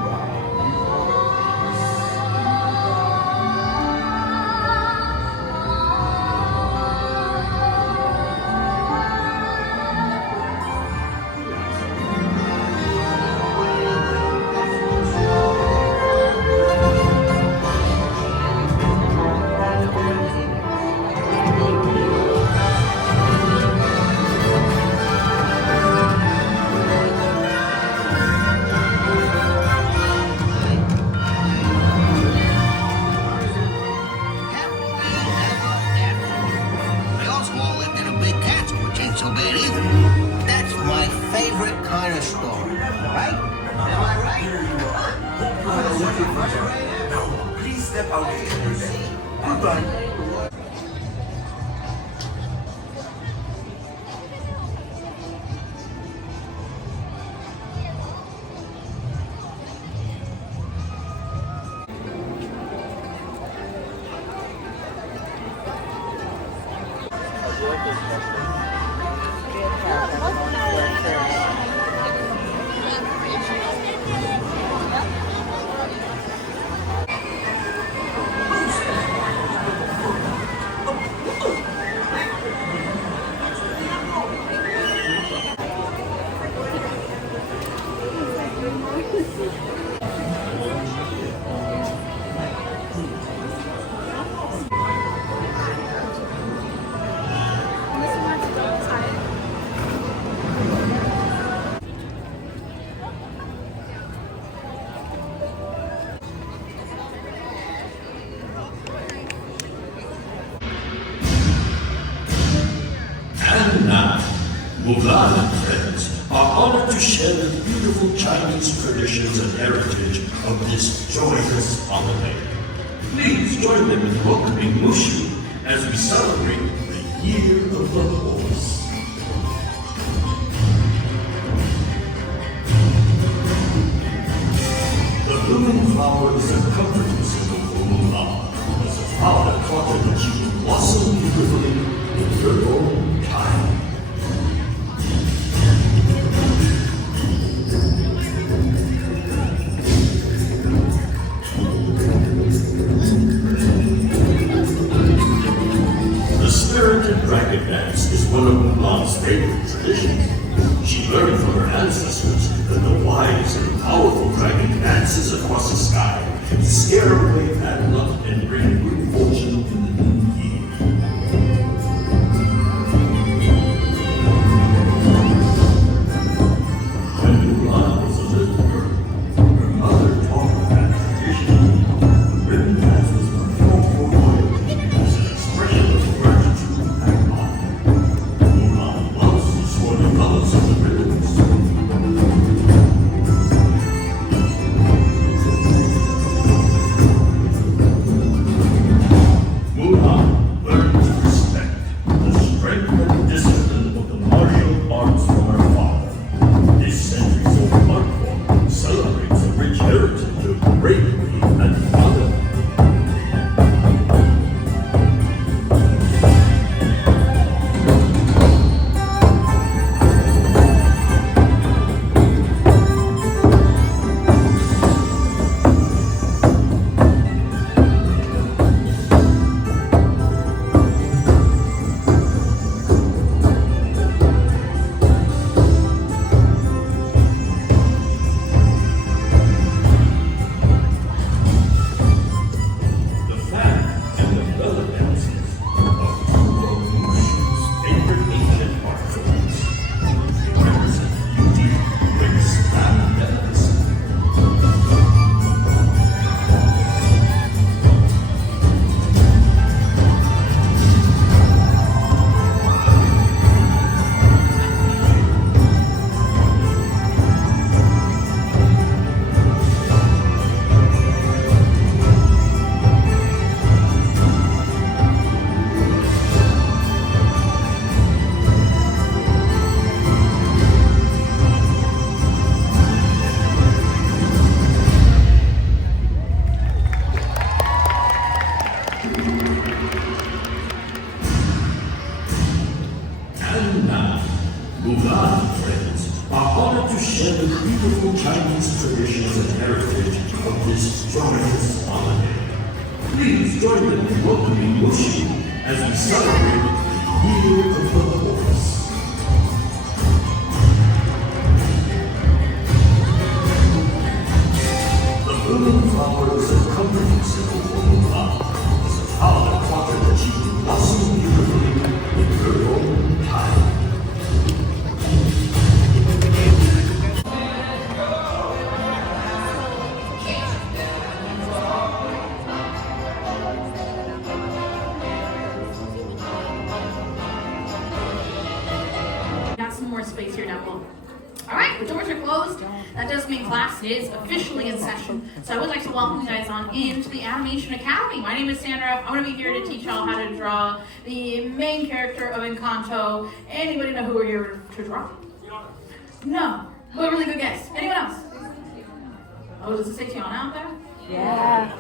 We also all lived in a big castle, which ain't so bad either. That's my favorite kind of story, right? Am I right? no, please step out of here. Goodbye. And now, Mulan and friends are honored to share the beautiful Chinese traditions and heritage of this joyous holiday. Please join them in welcoming Mushu as we celebrate the Year of the Horse. The blooming flower is a comforting symbol for Mulan, as a father taught her that she will blossom beautifully in her own time. The spirited dragon dance is one of Mulan's favorite traditions. She learned from her ancestors that the wise and powerful dragon dances across the sky to scare away bad luck and bring good fortune in the new year. When Mulan was a little girl, her mother taught her that tradition. The ribbon dance was performed for royalty as an expression of gratitude and honor. Mulan loves the swirling colors of the ribbons. And now, Mulan friends are honored to share the beautiful Chinese traditions and heritage of this joyous holiday. Please join them in welcoming Yoshi as we celebrate the Year of the Horse. The blooming flower is a comforting symbol for Mulan. It's a flower water that she can blossom beautifully in her own time. Got some more space here now. All right, the doors are closed. That does mean class is officially in session. So I would like to welcome you guys on into the Animation Academy. My name is Sandra. I'm going to be here to teach y'all how to draw the main character of Encanto. Anybody know who we're here to draw? No. Who a really good guess? Anyone else? Oh, does it say Tiana out there? Yeah.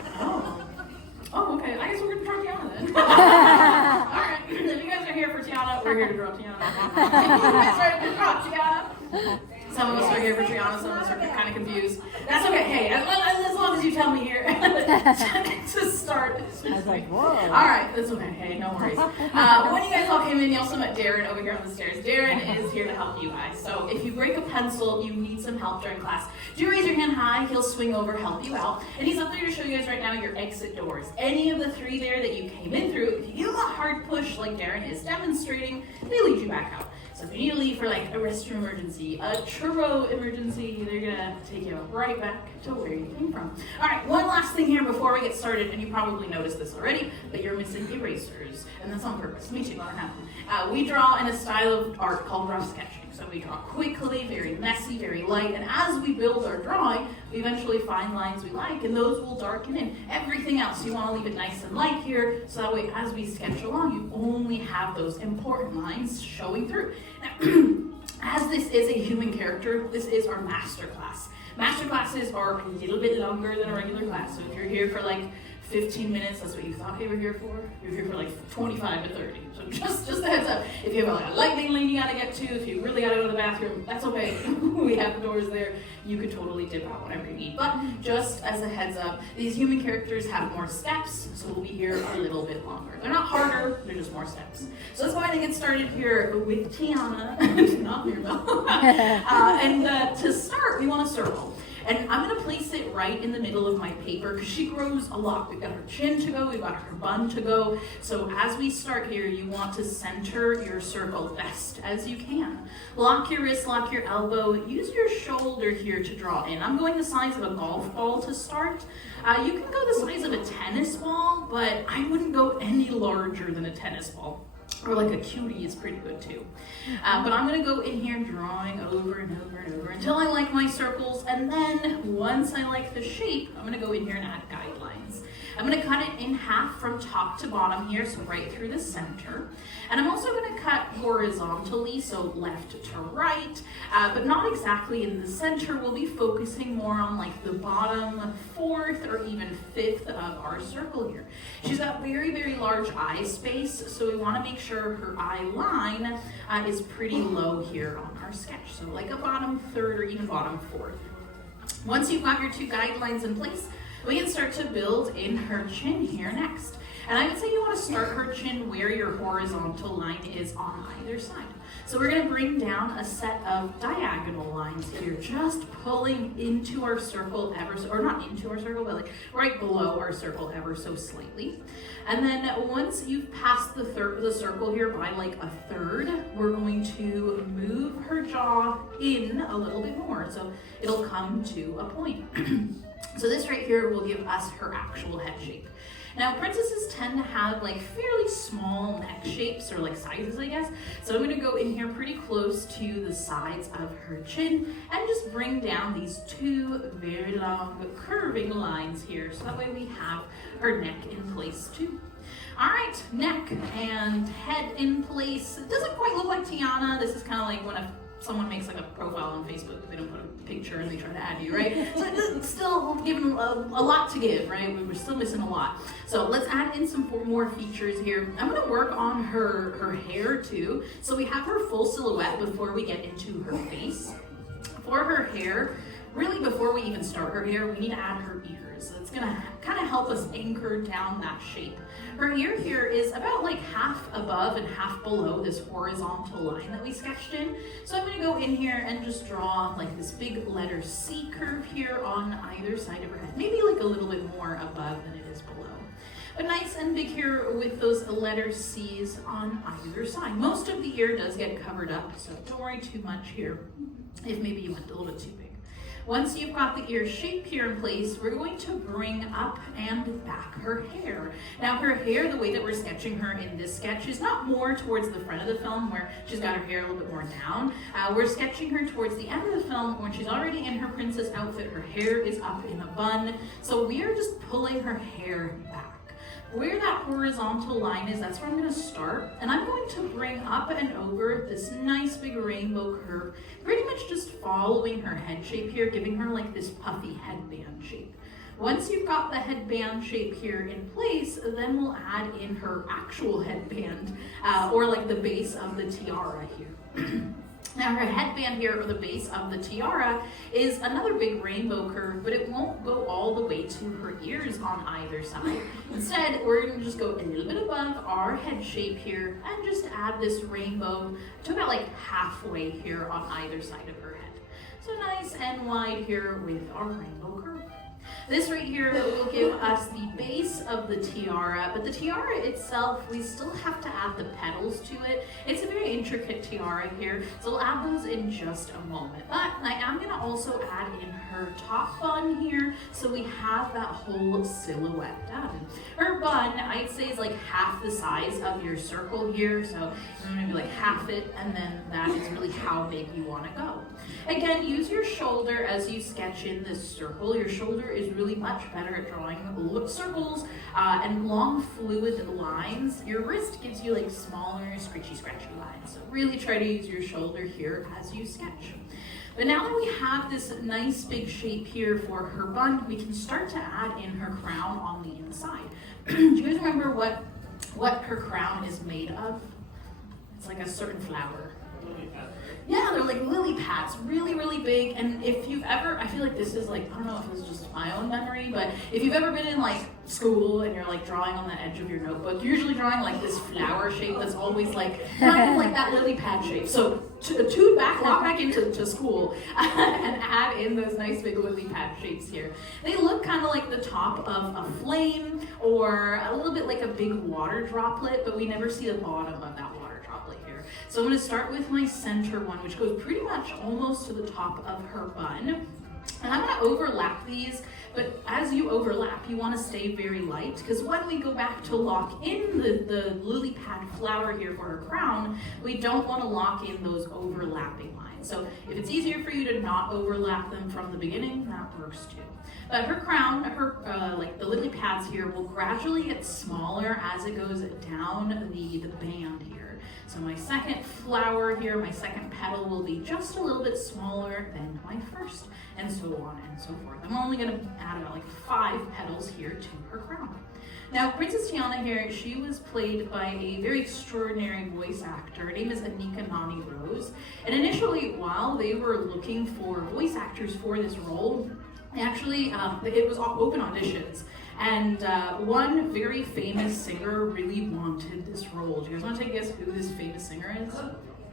Oh, okay. I guess we're going to draw Tiana then. All right. If you guys are here for Tiana, we're here to draw Tiana. You guys are here to draw Tiana? Some of us are here for Tiana, some of us are kind of confused. That's okay. Hey, as long as you tell me here to start. I was like, whoa. All right, that's okay. Hey, no worries. When you guys all came in, you also met Darren over here on the stairs. Darren is here to help you guys. So if you break a pencil, you need some help during class, do raise your hand high. He'll swing over, help you out. And he's up there to show you guys right now your exit doors. Any of the three there that you came in through, if you give a hard push like Darren is demonstrating, they lead you back out. So if you need to leave for like a restroom emergency, a churro emergency, they're gonna take you right back to where you came from. All right, one last thing here before we get started, and you probably noticed this already, but you're missing erasers, and that's on purpose. Me too, I don't have them. We draw in a style of art called rough sketching. So we draw quickly, very messy, very light, and as we build our drawing, we eventually find lines we like, and those will darken in. Everything else, you want to leave it nice and light here, so that way as we sketch along, you only have those important lines showing through. Now, as this is a human character, this is our master class. Master classes are a little bit longer than a regular class, so if you're here for like 15 minutes, that's what you thought you were here for. You're here for like 25 to 30. So just a heads up. If you have like a lightning lane you gotta get to, if you really gotta go to the bathroom, that's okay. We have the doors there. You could totally dip out whenever you need. But just as a heads up, these human characters have more steps, so we'll be here a little bit longer. They're not harder, they're just more steps. So let's go ahead and get started here with Tiana, not Mabel. And to start, we want a circle. And I'm going to place it right in the middle of my paper because she grows a lot. We've got her chin to go, we've got her bun to go. So as we start here, you want to center your circle best as you can. Lock your wrist, lock your elbow, use your shoulder here to draw in. I'm going the size of a golf ball to start. You can go the size of a tennis ball, but I wouldn't go any larger than a tennis ball. Or like a cutie is pretty good too. But I'm gonna go in here drawing over and over and over until I like my circles, and then once I like the shape, I'm gonna go in here and add guidelines. I'm gonna cut it in half from top to bottom here, so right through the center. And I'm also gonna cut horizontally, so left to right, but not exactly in the center. We'll be focusing more on like the bottom fourth or even fifth of our circle here. She's got very, very large eye space, so we wanna make sure her eye line is pretty low here on our sketch. So like a bottom third or even bottom fourth. Once you've got your two guidelines in place, we can start to build in her chin here next. And I would say you want to start her chin where your horizontal line is on either side. So we're going to bring down a set of diagonal lines here, just pulling into our circle ever so, or not into our circle, but like right below our circle ever so slightly. And then once you've passed the circle here by like a third, we're going to move her jaw in a little bit more. So it'll come to a point. So this right here will give us her actual head shape. Now, princesses tend to have like fairly small neck shapes or like sizes, I guess. So I'm gonna go in here pretty close to the sides of her chin and just bring down these two very long curving lines here. So that way we have her neck in place too. All right, neck and head in place. It doesn't quite look like Tiana. This is kind of like one of someone makes like a profile on Facebook, they don't put a picture and they try to add you, right? So it's still giving a lot to give, right? We're still missing a lot. So let's add in some more features here. I'm gonna work on her hair too. So we have her full silhouette before we get into her face. For her hair, really before we even start her hair, we need to add her ears. So it's gonna kind of help us anchor down that shape. Her ear here is about like half above and half below this horizontal line that we sketched in. So I'm gonna go in here and just draw like this big letter C curve here on either side of her head. Maybe like a little bit more above than it is below. But nice and big here with those letter C's on either side. Most of the ear does get covered up, so don't worry too much here if maybe you went a little bit too big. Once you've got the ear shape here in place, we're going to bring up and back her hair. Now her hair, the way that we're sketching her in this sketch is not more towards the front of the film where she's got her hair a little bit more down. We're sketching her towards the end of the film when she's already in her princess outfit, her hair is up in a bun. So we are just pulling her hair back. Where that horizontal line is, that's where I'm going to start. And I'm going to bring up and over this nice big rainbow curve, pretty much just following her head shape here, giving her like this puffy headband shape. Once you've got the headband shape here in place, then we'll add in her actual headband, or like the base of the tiara here. Now her headband here, or the base of the tiara, is another big rainbow curve, but it won't go all the way to her ears on either side. Instead, we're going to just go a little bit above our head shape here and just add this rainbow to about like halfway here on either side of her head. So nice and wide here with our rainbow curve. This right here will give us the base of the tiara, but the tiara itself, we still have to add the petals to it. It's a very intricate tiara here, so we'll add those in just a moment. But I am going to also add in her top bun here, so we have that whole silhouette done. Her bun, I'd say, is like half the size of your circle here, so I'm going to be like half it, and then that is really how big you want to go. Again, use your shoulder as you sketch in this circle. Your shoulder is really much better at drawing circles and long fluid lines. Your wrist gives you like smaller scratchy lines. So really try to use your shoulder here as you sketch. But now that we have this nice big shape here for her bun, we can start to add in her crown on the inside. Do you guys remember what her crown is made of? It's like a certain flower. Yeah, they're like lily pads, really, really big. And if you've ever, I feel like this is like, I don't know if it's just my own memory, but if you've ever been in like school and you're like drawing on the edge of your notebook, you're usually drawing like this flower shape that's always like, kind of like that lily pad shape. So walk back into school and add in those nice big lily pad shapes here. They look kind of like the top of a flame or a little bit like a big water droplet, but we never see the bottom of that water droplet here. So I'm going to start with my center one, which goes pretty much almost to the top of her bun. And I'm going to overlap these, but as you overlap, you want to stay very light, because when we go back to lock in the lily pad flower here for her crown, we don't want to lock in those overlapping lines. So if it's easier for you to not overlap them from the beginning, that works too. But her crown, like the lily pads here, will gradually get smaller as it goes down the band here. So my second flower here, my second petal will be just a little bit smaller than my first, and so on and so forth. I'm only going to add about like 5 petals here to her crown. Now, Princess Tiana here, she was played by a very extraordinary voice actor. Her name is Anika Nani Rose. And initially, while they were looking for voice actors for this role, actually, it was open auditions. And one very famous singer really wanted this role. Do you guys want to take a guess who this famous singer is?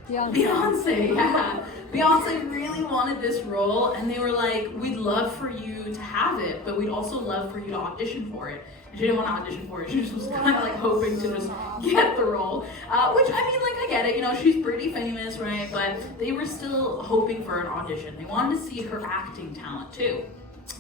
Beyonce, yeah. Beyonce really wanted this role, and they were like, we'd love for you to have it, but we'd also love for you to audition for it. And she didn't want to audition for it. She just was kind of like hoping to just get the role. Which, I mean, like, I get it. You know, she's pretty famous, right? But they were still hoping for an audition. They wanted to see her acting talent, too.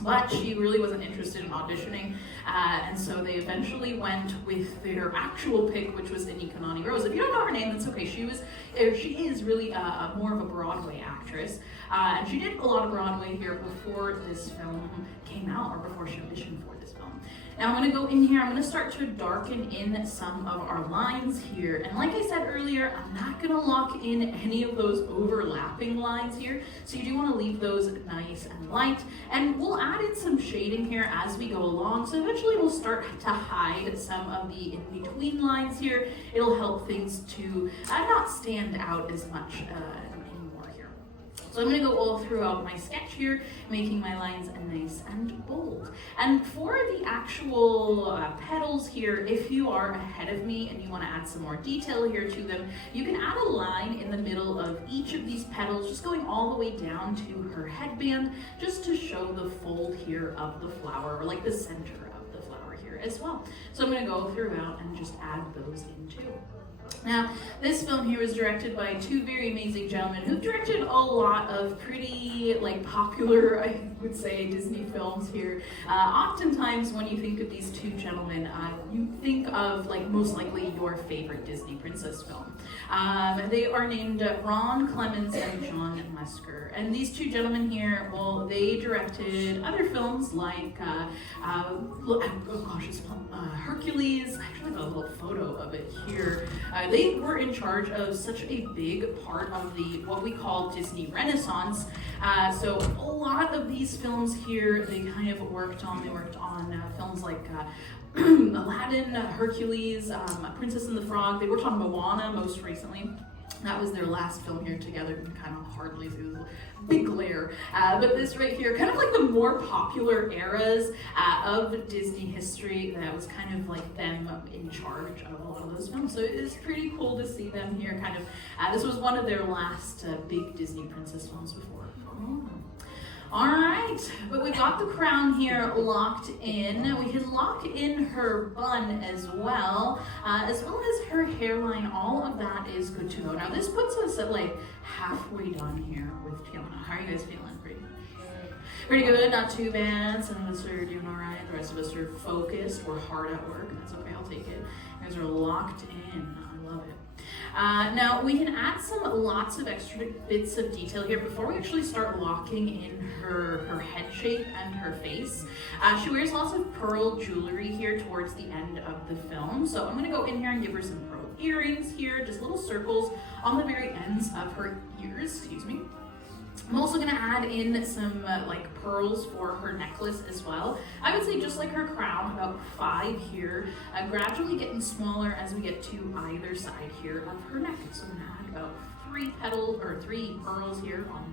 But she really wasn't interested in auditioning, and so they eventually went with their actual pick, which was Anika Nani Rose. If you don't know her name, that's okay. She is really more of a Broadway actress, and she did a lot of Broadway here before this film came out, or before she auditioned for this film. Now I'm going to go in here, I'm going to start to darken in some of our lines here. And like I said earlier, I'm not going to lock in any of those overlapping lines here. So you do want to leave those nice and light. And we'll add in some shading here as we go along. So eventually we'll start to hide some of the in-between lines here. It'll help things to not stand out as much anymore here. So I'm going to go all throughout my sketch here, making my lines nice and bold. And for the actual petals here, if you are ahead of me and you want to add some more detail here to them, you can add a line in the middle of each of these petals, just going all the way down to her headband, just to show the fold here of the flower, or like the center of the flower here as well. So I'm going to go throughout and just add those in too. Now, this film here was directed by two very amazing gentlemen who directed a lot of pretty, popular, I would say, Disney films here. Oftentimes, when you think of these two gentlemen, you think of, most likely your favorite Disney princess film. They are named Ron Clements and John Musker. And these two gentlemen here, well, they directed other films like, Hercules. I actually have a little photo of it here. They were in charge of such a big part of what we call Disney Renaissance. So a lot of these films here, they kind of worked on. They worked on films like Aladdin, Hercules, Princess and the Frog. They worked on Moana most recently. That was their last film here together. You can kind of hardly see this big glare. But this right here, kind of like the more popular eras of Disney history, that was kind of like them in charge of a lot of those films. So it's pretty cool to see them here kind of, this was one of their last big Disney princess films before. All right, but we got the crown here locked in. We can lock in her bun as well as her hairline. All of that is good to go. Now this puts us at halfway done here with Tiana. How are you guys feeling? Pretty good, not too bad. Some of us are doing all right. The rest of us are focused or hard at work. That's okay, I'll take it. You guys are locked in. I love it. Now we can add lots of extra bits of detail here before we actually start locking in her head shape and her face. She wears lots of pearl jewelry here towards the end of the film. So I'm gonna go in here and give her some pearl earrings here, just little circles on the very ends of her ears, excuse me. I'm also going to add in some pearls for her necklace as well. I would say just like her crown, about 5 here, gradually getting smaller as we get to either side here of her neck. So I'm going to add about 3 pearls here on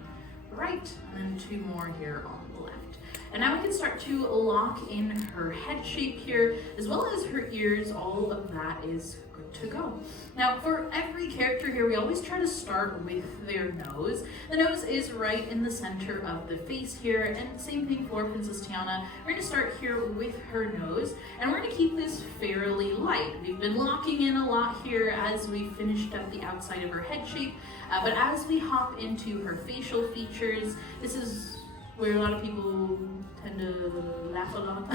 the right, and then 2 more here on the left. And now we can start to lock in her head shape here, as well as her ears. All of that is good to go. Now, for every character here, we always try to start with their nose. The nose is right in the center of the face here, and same thing for Princess Tiana. We're going to start here with her nose, and we're going to keep this fairly light. We've been locking in a lot here as we finished up the outside of her head shape, but as we hop into her facial features, this is where a lot of people tend to laugh a lot.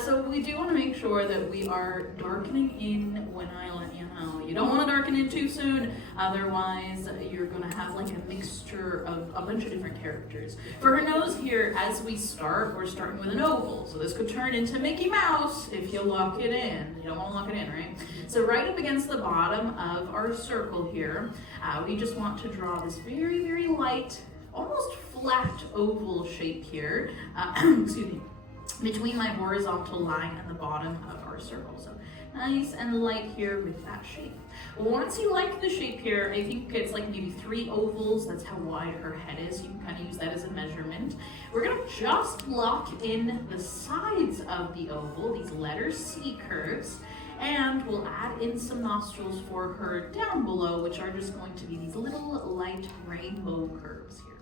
So we do want to make sure that we are darkening in when I let you know. You don't want to darken in too soon, otherwise you're going to have a mixture of a bunch of different characters. For her nose here, as we start, we're starting with an oval. So this could turn into Mickey Mouse if you lock it in. You don't want to lock it in, right? So right up against the bottom of our circle here, we just want to draw this very, very light, almost flat oval shape here, excuse me, between my horizontal line and the bottom of our circle. So nice and light here with that shape. Once you like the shape here, I think it's maybe 3 ovals. That's how wide her head is. You can kind of use that as a measurement. We're going to just lock in the sides of the oval, these letter C curves. And we'll add in some nostrils for her down below, which are just going to be these little light rainbow curves here.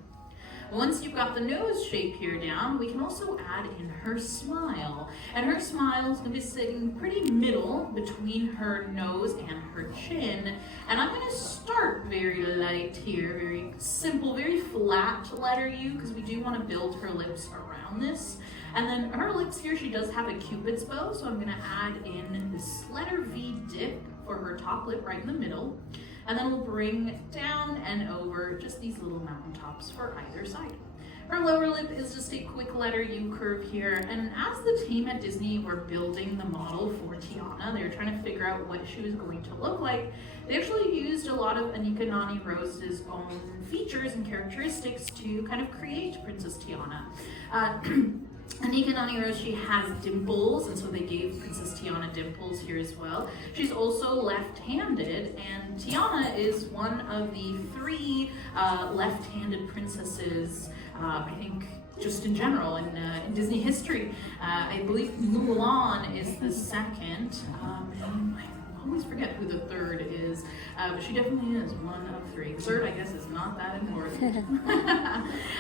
Once you've got the nose shape here down, we can also add in her smile. And her smile is going to be sitting pretty middle between her nose and her chin. And I'm going to start very light here, very simple, very flat letter U, because we do want to build her lips around this. And then her lips here, she does have a cupid's bow, so I'm going to add in this letter V dip for her top lip right in the middle. And then we'll bring down and over just these little mountaintops for either side. Her lower lip is just a quick letter U curve here, and as the team at Disney were building the model for Tiana, they were trying to figure out what she was going to look like. They actually used a lot of Anika Nani Rose's own features and characteristics to kind of create Princess Tiana. Anika Nani Rose, she has dimples, and so they gave Princess Tiana dimples here as well. She's also left-handed, and Tiana is one of the 3 left-handed princesses, I think, just in general in Disney history. I believe Mulan is the second, and I always forget who the third is, but she definitely is one of 3. The third, I guess, is not that important. But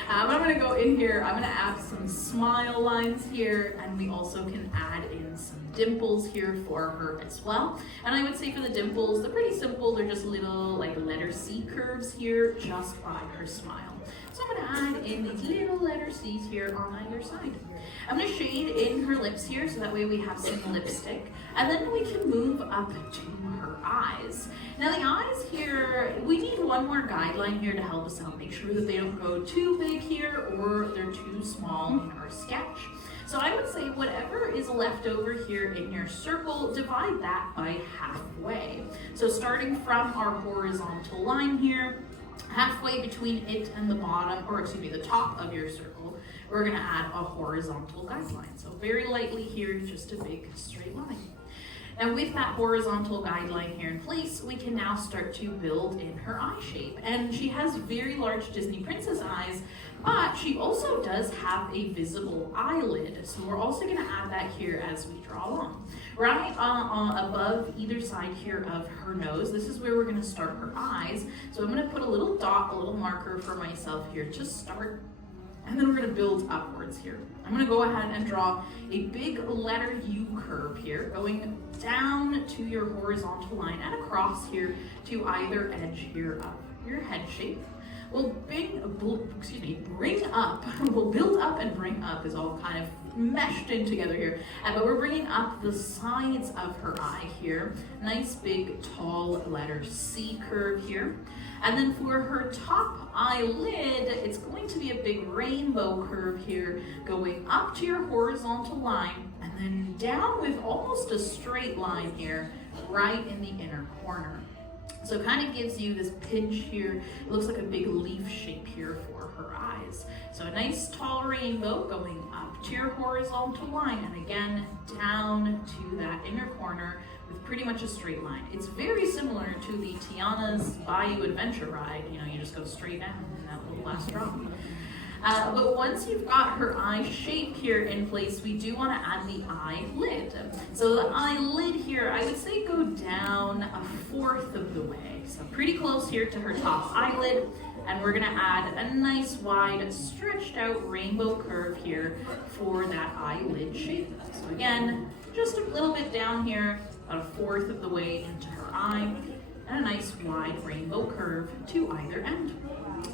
I'm gonna go in here, I'm gonna add some smile lines here, and we also can add in some dimples here for her as well. And I would say for the dimples, they're pretty simple. They're just little like letter C curves here just by her smile. So I'm gonna add in these little letter C's here on either side. I'm gonna shade in her lips here so that way we have some lipstick. And then we can move up to her eyes. Now the eyes here, we need one more guideline here to help us out. Make sure that they don't go too big here or they're too small in our sketch. So I would say whatever is left over here in your circle, divide that by halfway. So starting from our horizontal line here, halfway between it and the bottom, or excuse me, the top of your circle, we're gonna add a horizontal guideline. So very lightly here, just a big straight line. Now with that horizontal guideline here in place, we can now start to build in her eye shape. And she has very large Disney princess eyes, but she also does have a visible eyelid. So we're also gonna add that here as we draw along. Right above either side here of her nose, this is where we're gonna start her eyes. So I'm gonna put a little dot, a little marker for myself here to start. And then we're gonna build upwards here. I'm gonna go ahead and draw a big letter U curve here, going down to your horizontal line and across here to either edge here of your head shape. We'll we'll build up and bring up is all kind of meshed in together here. But we're bringing up the sides of her eye here. Nice big tall letter C curve here. And then for her top eyelid, it's going to be a big rainbow curve here, going up to your horizontal line and then down with almost a straight line here, right in the inner corner. So it kind of gives you this pinch here. It looks like a big leaf shape here for her eyes. So a nice tall rainbow going up to your horizontal line and again down to that inner corner with pretty much a straight line. It's very similar to the Tiana's Bayou Adventure ride. You know, you just go straight down in that little last drop. But once you've got her eye shape here in place, we do want to add the eyelid. So the eyelid here, I would say go down 1/4 of the way. So pretty close here to her top eyelid. And we're gonna add a nice wide stretched out rainbow curve here for that eyelid shape. So again, just a little bit down here, about 1/4 of the way into her eye, and a nice wide rainbow curve to either end.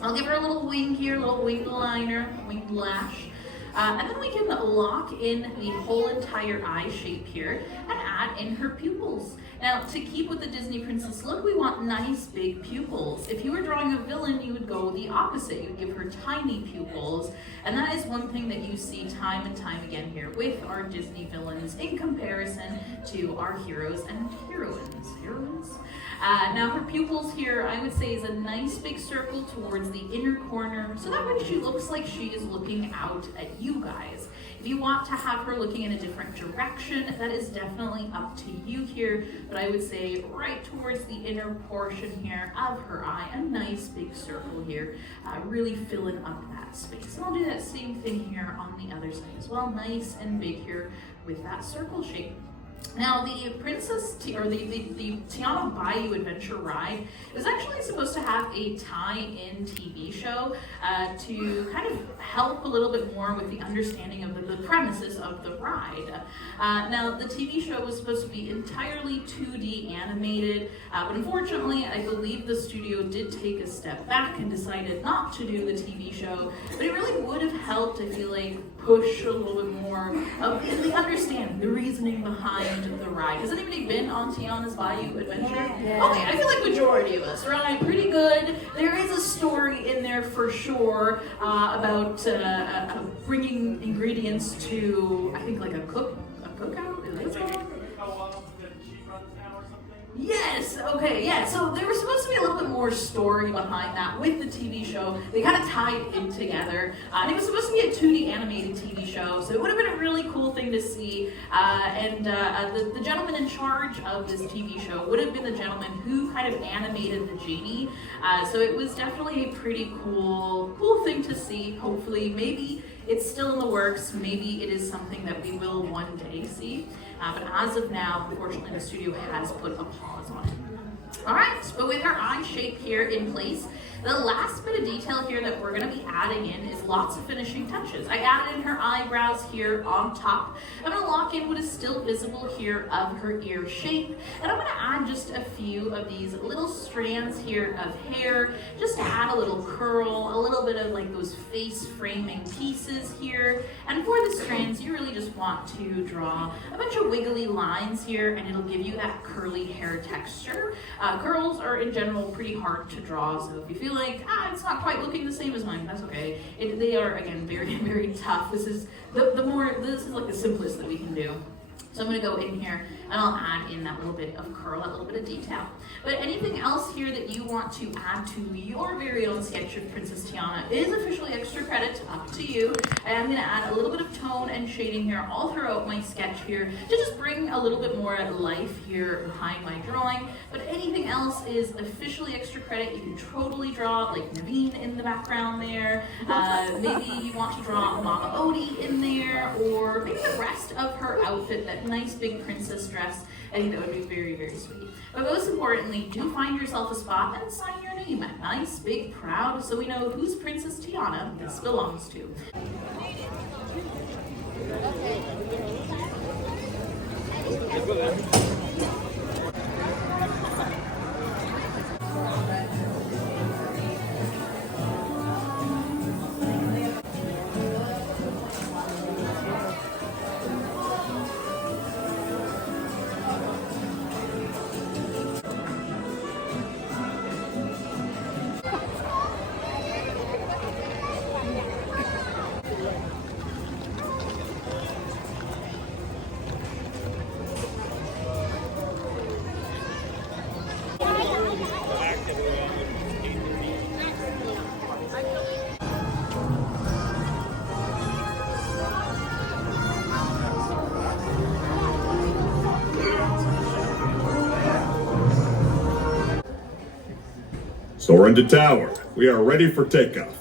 I'll give her a little wing here, a little winged liner, winged lash. And then we can lock in the whole entire eye shape here and add in her pupils. Now, to keep with the Disney princess look, we want nice big pupils. If you were drawing a villain, you would go the opposite. You'd give her tiny pupils. And that is one thing that you see time and time again here with our Disney villains in comparison to our heroes and heroines. Now her pupils here, I would say, is a nice big circle towards the inner corner, so that way she looks like she is looking out at you guys. If you want to have her looking in a different direction, that is definitely up to you here, but I would say right towards the inner portion here of her eye, a nice big circle here, really filling up that space. And I'll do that same thing here on the other side as well, nice and big here with that circle shape. Now the the Tiana Bayou Adventure ride is actually supposed to have a tie-in TV show to kind of help a little bit more with the understanding of the premises of the ride. Now the TV show was supposed to be entirely 2D animated, but unfortunately I believe the studio did take a step back and decided not to do the TV show, but it really would have helped, I feel like, push a little bit more of the understanding, the reasoning behind the ride. Has anybody been on on Tiana's Bayou Adventure? Okay, I feel like majority of us, right? Pretty good. There is a story in there for sure about bringing ingredients to, I think, like a cookout? Is that what? Yes, okay, yeah. So there was supposed to be a little bit more story behind that with the TV show. They kind of tied it together. And it was supposed to be a 2D animated TV show, so it would have been a really cool thing to see. The gentleman in charge of this TV show would have been the gentleman who kind of animated the genie. So it was definitely a pretty cool thing to see. Hopefully, maybe it's still in the works. Maybe it is something that we will one day see. But as of now, unfortunately, the studio has put a pause on it. All right, but with her eye shape here in place, the last bit of detail here that we're going to be adding in is lots of finishing touches. I added in her eyebrows here on top. I'm going to lock in what is still visible here of her ear shape. And I'm going to add just a few of these little strands here of hair, just to add a little curl, a little bit of like those face framing pieces here. And for the strands, you really just want to draw a bunch of wiggly lines here, and it'll give you that curly hair texture. Curls are in general pretty hard to draw, so if you feel like, it's not quite looking the same as mine, that's okay. They are, again, very, very tough. This is this is like the simplest that we can do. So I'm going to go in here and I'll add in that little bit of curl, that little bit of detail. But anything else here that you want to add to your very own sketch of Princess Tiana is officially extra credit, up to you. And I'm going to add a little bit of tone and shading here all throughout my sketch here to just bring a little bit more life here behind my drawing. But anything else is officially extra credit. You can totally draw like Naveen in the background there. Maybe you want to draw Mama Odie in there, or maybe the rest of her outfit, that nice big princess dress. I think that would be very, very sweet. But most importantly, do find yourself a spot and sign your name. Nice, big, proud, so we know whose Princess Tiana this belongs to. Soarin to tower. We are ready for takeoff.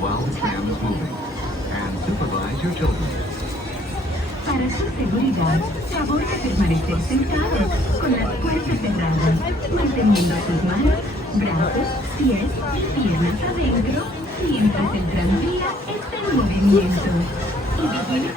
while the tram is moving. And supervise your children. Para su seguridad, favor de permanecer sentado, con las puertas cerradas, manteniendo sus manos, brazos, pies y piernas adentro, mientras el tranvía está en movimiento.